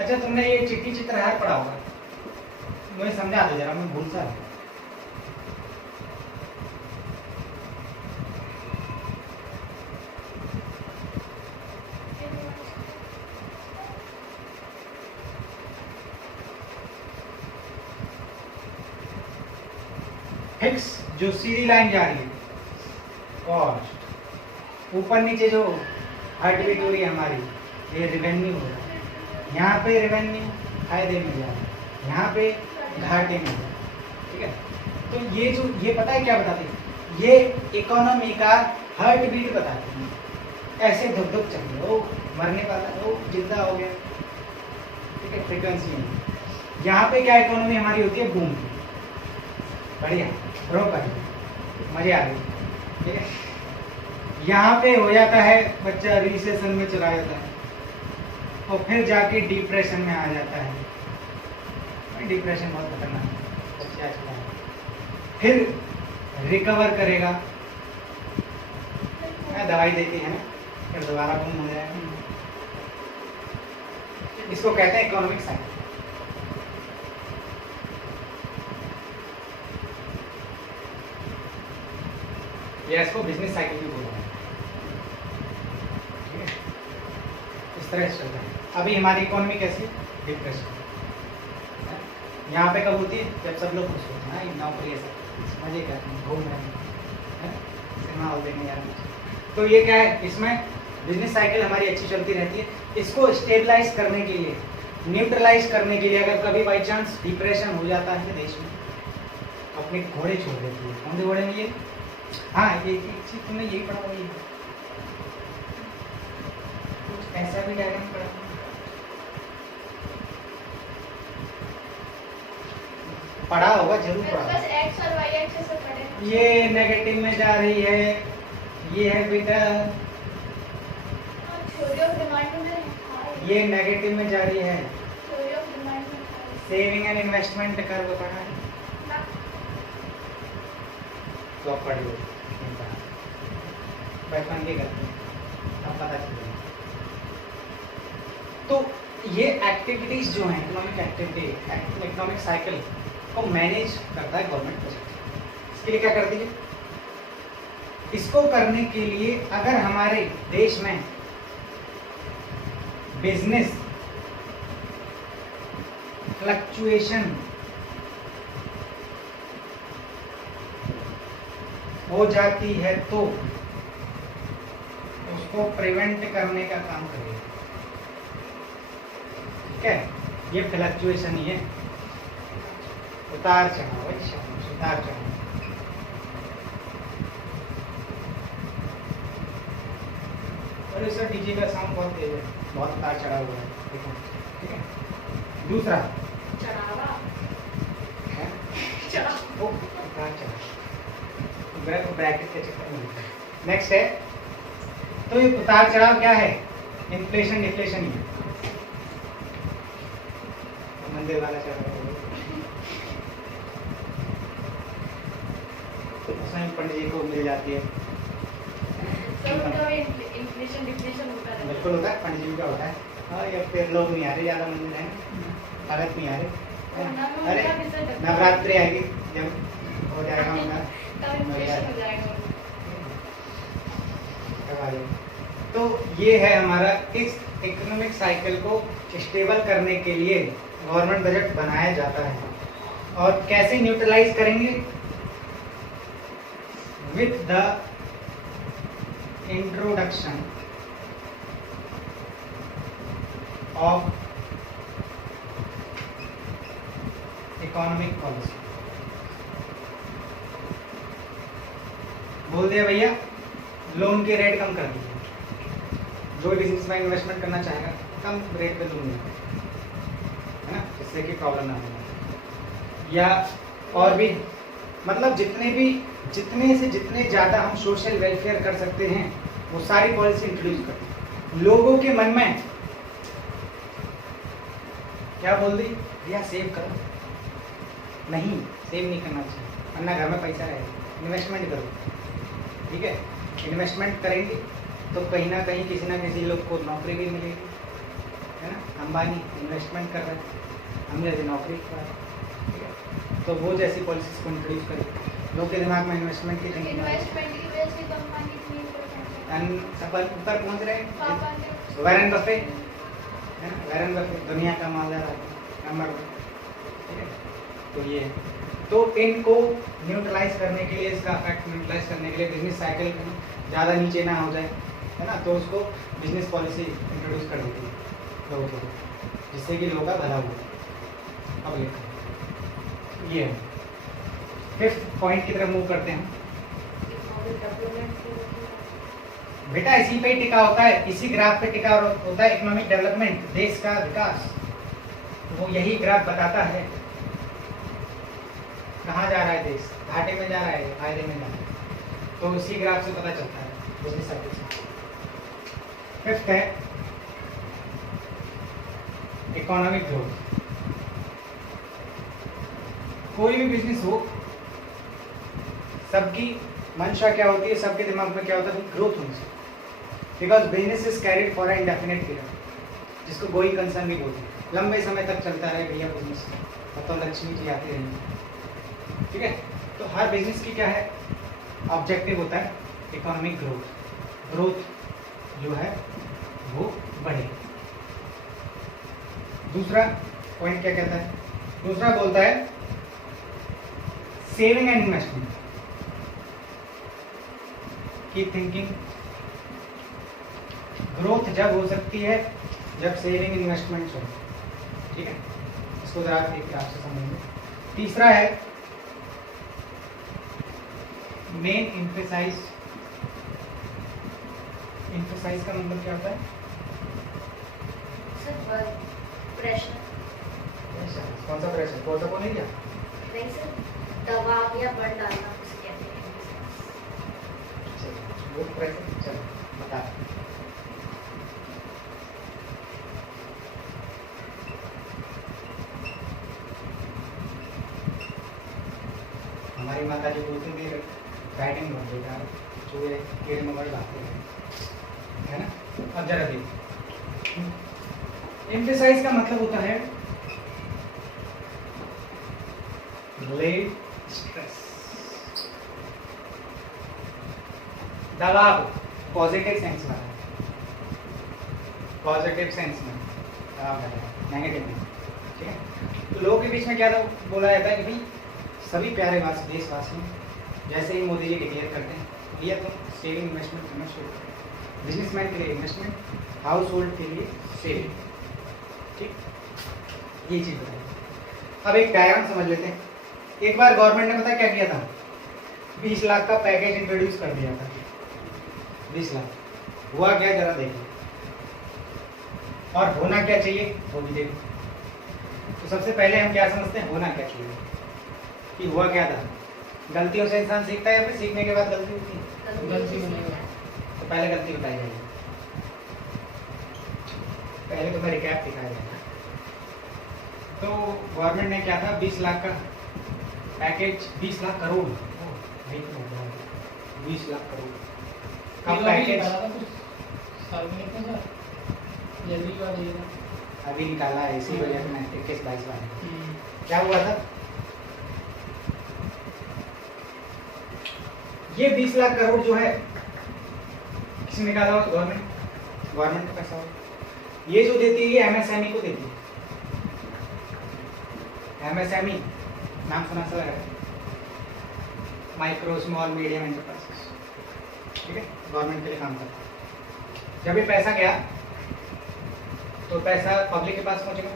अच्छा तुमने ये चिट्ठी चित्रहार पढ़ा होगा, मुझे समझा दो जरा, मैं भूल सा। फिक्स जो सीधी लाइन जा रही है, कॉस्ट ऊपर नीचे जो हार्ट बीट हो रही है हमारी, ये रेवेन्यू हो रहा है, यहाँ पे रेवेन्यू फायदे में जा रहा है, यहाँ पे घाटे में जा रहा है, ठीक है। तो ये जो ये पता है क्या बताते हैं, ये इकोनॉमी का हार्ट बीट बताते हैं, ऐसे धुक धुक चल रही है, वो मरने वाला है, वो जिंदा हो गया, ठीक है, फ्रीक्वेंसी में। यहाँ पे क्या इकोनॉमी हमारी होती है, बूम, बढ़िया रो कर मजे आ गई, ठीक है। यहाँ पे हो जाता है बच्चा रिसेशन में चला जाता है, और फिर जाके डिप्रेशन में आ जाता है, डिप्रेशन बहुत खतरनाक है, बच्चा चला है, फिर रिकवर करेगा, दवाई देती है ना, फिर दोबारा बूम हो जाएगा। इसको कहते हैं इकोनॉमिक साइकिल। या इसको बिजनेस साइकिल भी बोला है, ठीक है, इस तरह से चलता है। अभी हमारी इकोनॉमी कैसी है, डिप्रेशन। यहाँ पे कब होती है, जब सब लोग खुश होते हैं, नौकरी ऐसा मजे करते हैं, घूम रहे हैं, सिनेमा हॉल देखने जा रहे हैं। तो ये क्या है, इसमें बिजनेस साइकिल हमारी अच्छी चलती रहती है। इसको स्टेबलाइज करने के लिए, न्यूट्रलाइज करने के लिए, अगर कभी बाई चांस डिप्रेशन हो जाता है देश में, तो अपने घोड़े छोड़ देती है। कौन से घोड़े में ये, हाँ ये चीज तुमने यही पढ़ा होगा, कुछ ऐसा भी डायग्राम पढ़ा, पढ़ा होगा, जरूर पढ़ा। बस एक्स और वाई एक्सिस से पढ़े। ये नेगेटिव में जा रही है, ये है बेटा, थ्योरी ऑफ डिमांड में है, ये नेगेटिव में जा रही है, थ्योरी ऑफ डिमांड में है। सेविंग एंड इन्वेस्टमेंट कर्व पढ़ा है, ना, तो आप पढ़ लो, बचपन के करते हैं, अब पता चलेगा। तो ये एक्टिविटीज जो हैं, इकोनॉमिक एक्टिविटी, इकोनॉमिक साइकिल को मैनेज करता है गवर्नमेंट प्रोजेक्ट। इसके लिए क्या करती है, इसको करने के लिए अगर हमारे देश में बिजनेस फ्लक्चुएशन हो जाती है तो उसको प्रिवेंट करने का काम करेगा, ठीक है। ये फ्लक्चुएशन ही है, उतार चढ़ाव, उतार चढ़ाव। अरे सर डीजे का साउंड बहुत तेज है, बहुत उतार चढ़ा हुआ है, देखो, ठीक है। दूसरा चढ़ावा, है चढ़ावा। वो उतार चढ़ाव, ब्रैकेट के चक्कर में होता है। नेक्स्ट है, तो ये उतार चढ़ाव क्या है, इन्फ्लेशन डिफ्लेशन ही है, मंदिर वाला चढ़ाव, उसमें पंडित जी को मिल जाती है, सब कभी इन्फ्लेशन डिफ्लेशन होता रहता है। बिल्कुल होता है, पंडित जी का होता है। हाँ, ये फिर लोग नहीं आ रहे ज़्यादा मंदिर है, भगत नहीं आ रहे। अरे नवरात्रि आएगी जब हो जाएगा उनका तब इन्फ्लेशन हो जाएगा। तो ये है हमारा, इस इकोनॉमिक साइकिल को स्टेबल करने के लिए गवर्नमेंट बजट बनाया जाता है। और कैसे न्यूट्रलाइज करेंगे? With the introduction of economic policy. बोल दिया भैया, लोन के रेट कम कर दीजिए। जो बिजनेस में इन्वेस्टमेंट करना चाहेगा कम रेट पे लोन है ना, जिससे कि प्रॉब्लम ना हो। या और भी मतलब जितने से जितने ज़्यादा हम सोशल वेलफेयर कर सकते हैं वो सारी पॉलिसी इंट्रोड्यूस करते हैं। लोगों के मन में क्या बोल दी भैया, सेव करो। नहीं, सेव नहीं करना चाहिए, वरना घर में पैसा रहेगा। इन्वेस्टमेंट करो, ठीक है। इन्वेस्टमेंट करेंगे तो कहीं ना कहीं किसी ना किसी लोग को नौकरी भी मिलेगी, है ना। अंबानी इन्वेस्टमेंट कर रहे हैं, हम जैसे नौकरी कर रहे हैं, ठीक है। तो वो जैसी पॉलिसीज को इंट्रोड्यूस करें, लोग के दिमाग में इन्वेस्टमेंट की थिंकिंग इन्वेस्टमेंट की वजह से कंपनी इतनी ऊपर पहुंच रहे हैं। पापा वैरन बफेट, है ना, वैरन बफेट दुनिया का मालदार आदमी नंबर 1, ठीक है। तो ये है। तो इनको न्यूट्रलाइज करने के लिए, इसका इफेक्ट न्यूट्रलाइज करने के लिए बिजनेस साइकिल ज़्यादा नीचे ना हो जाए, है ना, तो उसको बिजनेस पॉलिसी इंट्रोड्यूस कर देती है लोगों को, जिससे कि लोगों का भला हो। अब ये है। 5th पॉइंट की तरफ मूव करते हैं। बेटा इसी पे टिका होता है, इसी ग्राफ पे टिका होता है इकोनॉमिक डेवलपमेंट, देश का विकास। वो यही ग्राफ बताता है कहाँ जा रहा है देश, घाटे में जा रहा है, फायदे में जा रहा है। तो इसी ग्राफ से पता चलता है बिजनेस साइकिल से। 5th है इकोनॉमिक ग्रोथ। कोई भी बिजनेस हो, सबकी मंशा क्या होती है, सबके दिमाग में क्या होता है, ग्रोथ होनी चाहिए। Because business is carried for an indefinite period, जिसको गोइंग कंसर्न भी बोलते हैं। लंबे समय तक चलता रहे भैया बिजनेस, तो लक्ष्मी जी आती रहेंगी, ठीक है। तो हर बिजनेस की क्या है ऑब्जेक्टिव होता है इकोनॉमिक ग्रोथ। ग्रोथ जो है वो बढ़े। दूसरा पॉइंट क्या कहता है? दूसरा बोलता है सेविंग एंड इन्वेस्टमेंट की थिंकिंग। ग्रोथ जब हो सकती है जब सेविंग इन्वेस्टमेंट हो, ठीक है। इसको जरा एक ग्राफ से समझेंगे। तीसरा है मेन एम्फेसाइज। एम्फेसाइज का मतलब क्या होता है? Sir pressure. कौन सा प्रेशर? कौन सा को नहीं क्या? नहीं सर, दबाव या बल डालना उसे कहते हैं। वो प्रेशर, चलो बता। हमारी माता जी बोलती थी राइटिंग बहुत बेकार, चूहे कीड़े मकोड़े भागते हैं, है ना। अब जरा देखिए, एम्फेसाइज का मतलब होता है लेड स्ट्रेस, दबाव, पॉजिटिव सेंस में, पॉजिटिव सेंस में दबाव डालेगा, नेगेटिव में, ठीक है। तो लोगों के बीच में क्या था बोला जाता है कि भाई सभी प्यारे देशवासी जैसे ही मोदी जी डिक्लेयर करते हैं भैया तुम सेविंग इन्वेस्टमेंट करना शुरू करो। बिजनेसमैन के लिए इन्वेस्टमेंट, हाउस होल्ड के लिए सेविंग, ठीक, ये चीज़ बताइए। अब एक डायग्राम समझ लेते हैं। एक बार गवर्नमेंट ने पता क्या किया था, 20 लाख का पैकेज इंट्रोड्यूस कर दिया था। 20 लाख हुआ क्या जरा देखिए, और होना क्या चाहिए वो भी देखो। तो सबसे पहले हम क्या समझते हैं, होना क्या चाहिए कि हुआ क्या था। गलतियों से इंसान सीखता है या फिर सीखने के बाद गलती होती है? गलती बनेगा। तो पहले गलती बताई जाएगी, पहले तुम्हें रिकैप दिखाया जाएगा। तो गवर्नमेंट ने क्या था, 20 लाख का पैकेज, 20 लाख करोड़, 20 लाख करोड़ का पैकेज। सार्वजनिक में सर जल्दी वाला ये था। अभी निकाला है, इसी वजह से मैं 21-22 वाले। क्या हुआ था? ये 20 लाख करोड़ जो है किसने निकाला हुआ? गवर्नमेंट का पैसा हो। ये जो देती है ये एमएसएमई को देती है। एमएसएमई नाम सुना सा लगा, माइक्रो स्मॉल मीडियम एंटरप्राइजेस, ठीक है, गवर्नमेंट के लिए काम करता है। जब ये पैसा गया तो पैसा पब्लिक के पास पहुंचेगा,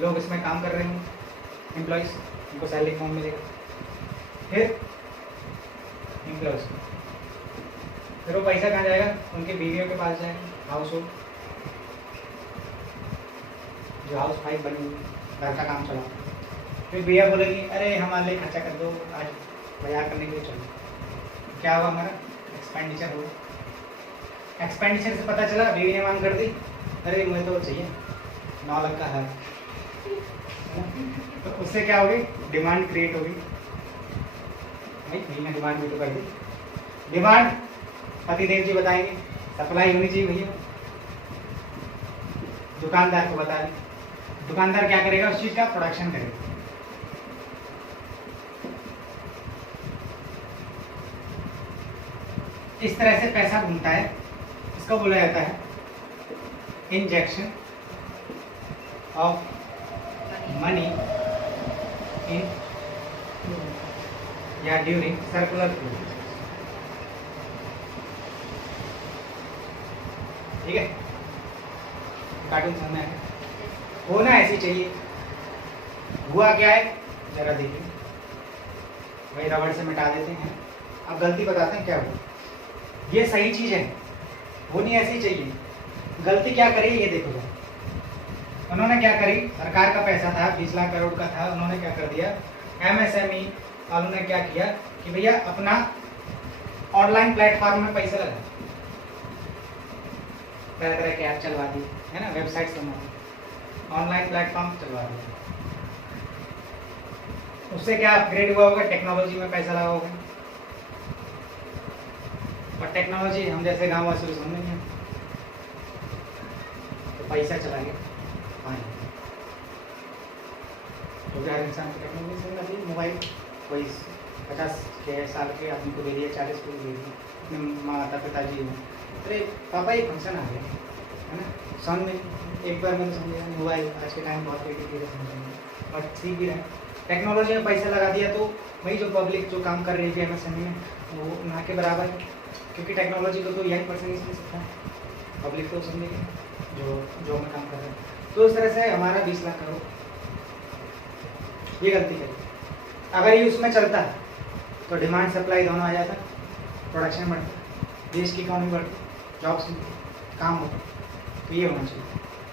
लोग इसमें काम कर रहे होंगे, एम्प्लॉइज, उनको सैलरी कौन मिलेगा, फिर एम्प्लॉइज, फिर वो पैसा कहाँ जाएगा? उनके बीवियों के पास जाएगा, हाउस होल्ड, जो हाउस वाइफ बनी हुई, घर का काम चला। फिर भैया बोलेगी अरे हमारे लिए खर्चा कर दो, आज बाजार करने के लिए चलो। क्या हुआ? हमारा एक्सपेंडिचर हो। एक्सपेंडिचर से पता चला बीवी ने मांग कर दी, अरे मुझे तो चाहिए 9 लाख का हार, तो उससे क्या होगी? डिमांड क्रिएट होगी। भाई भैया ने डिमांड भी तो कर दी। डिमांड पतिदेव जी बताएंगे, सप्लाई होनी चाहिए भैया, दुकानदार को बता दें। दुकानदार क्या करेगा? उस चीज का प्रोडक्शन करेगा। इस तरह से पैसा घूमता है, इसको बोला जाता है इंजेक्शन ऑफ मनी इन या ड्यूरिंग सर्कुलर फ्लो। ठीक है, कार्टून समझ में आया? होना ऐसी चाहिए। हुआ क्या है जरा देखिए, भाई रबड़ से मिटा देते हैं, अब गलती बताते हैं क्या हुआ। ये सही चीज है, होनी ऐसी चाहिए। गलती क्या करी ये देखो जरा। उन्होंने क्या करी? सरकार का पैसा था 20 लाख करोड़ का था, उन्होंने क्या कर दिया? एमएसएमई वालों ने क्या किया कि भैया अपना ऑनलाइन प्लेटफॉर्म में पैसा लगा, तरह तरह के ऐप चलवा दी, है ना, वेबसाइट बनवा दी, ऑनलाइन प्लेटफॉर्म चलवा दिया। उससे क्या अपग्रेड हुआ होगा? टेक्नोलॉजी में पैसा लगा होगा, और टेक्नोलॉजी हम जैसे गांव वासी को समझ नहीं है, तो पैसा चला गया पानी। तो हर इंसान को टेक्नोलॉजी समझना चाहिए। मोबाइल कोई 50 के साल के आदमी को दे दिया, 40 को दे दिया, अपने माता पिताजी हो, अरे पापा ये फंक्शन आ गया, है ना, समझ में एक बार में तो समझेगा नहीं। मोबाइल आज के टाइम बहुत धीरे समझेंगे और सीख भी रहे। टेक्नोलॉजी में पैसा लगा दिया तो वही जो पब्लिक जो काम कर रही थी एमएसएमई में, वो ना के बराबर है, क्योंकि टेक्नोलॉजी को तो यंग पर्सन ही समझ सकता है, पब्लिक तो समझेगी जो में काम कर रहे हैं। तो इस तरह से हमारा 20 लाख करोड़ ये गलती करी। अगर ये उसमें चलता तो डिमांड सप्लाई दोनों आ जाता, प्रोडक्शन बढ़ता, देश की इकोनॉमी बढ़ती, जॉब्स काम होता। तो ये होना चाहिए,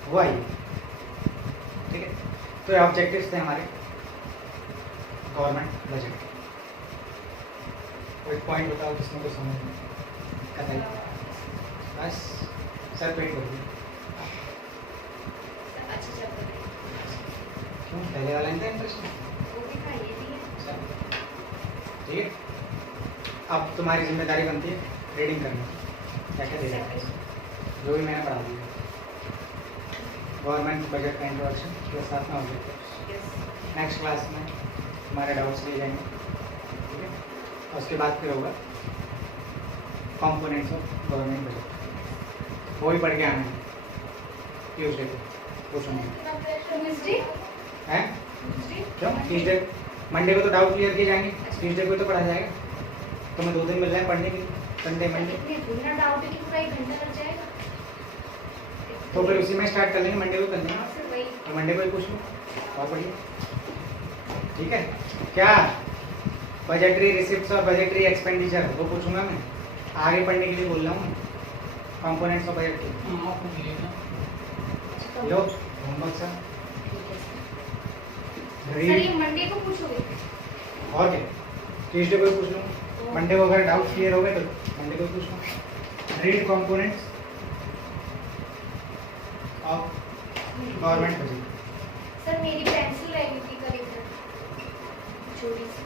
हुआ ये, ठीक है। तो ये ऑब्जेक्टिव्स थे हमारे गवर्नमेंट बजट के। कोई पॉइंट बताओ जिसमें कुछ समझ में कतई, बस सर पेट भर दिया। अच्छा चैप्टर है। क्यों? पहले वाला नहीं था इंटरेस्ट? वो भी था, ये भी है। ठीक है, अब तुम्हारी जिम्मेदारी बनती है रीडिंग करना, क्या क्या दे रहा है जो भी मैंने पढ़ा दिया। गवर्नमेंट बजट का इंट्रोडक्शन के साथ में ऑब्जेक्टिव्स। यस। नेक्स्ट क्लास में हमारे डाउट्स लिए जाएंगे, ठीक है। और उसके बाद फिर होगा कॉम्पोनेंट्स ऑफ गवर्नमेंट बजट, वो भी पढ़ के आना है ट्यूसडे को, पूछूंगी ट्यूसडे हैं ट्यूसडे क्यों? ट्यूसडे मंडे को तो डाउट क्लियर किए जाएंगे, ट्यूसडे को तो पढ़ा जाएगा। तो मैं 2 दिन मिल रहे हैं पढ़ने के लिए, संडे मंडे, इतने बिना डाउट है कि पूरा 1 घंटा लग जाएगा। तो फिर उसी में स्टार्ट कर लेंगे, मंडे को कर लेंगे। हाँ, फिर वही। तो मंडे को ही पूछ लो, बहुत बढ़िया, ठीक है। क्या बजटरी रिसिप्ट्स और बजटरी एक्सपेंडिचर वो पूछूंगा मैं, आगे पढ़ने के लिए बोल रहा हूँ। कंपोनेंट्स ऑफ बजट के हाँ, आपको मिलेगा। लो होमवर्क सर, सर ये मंडे को पूछोगे? और क्या, ट्यूसडे को ही पूछ लूँगा। मंडे को अगर डाउट क्लियर हो गए तो मंडे को ही पूछ लूँगा। Read components of government budget. Sir मेरी पेंसिल रह गई थी कल इधर, छोटी सी।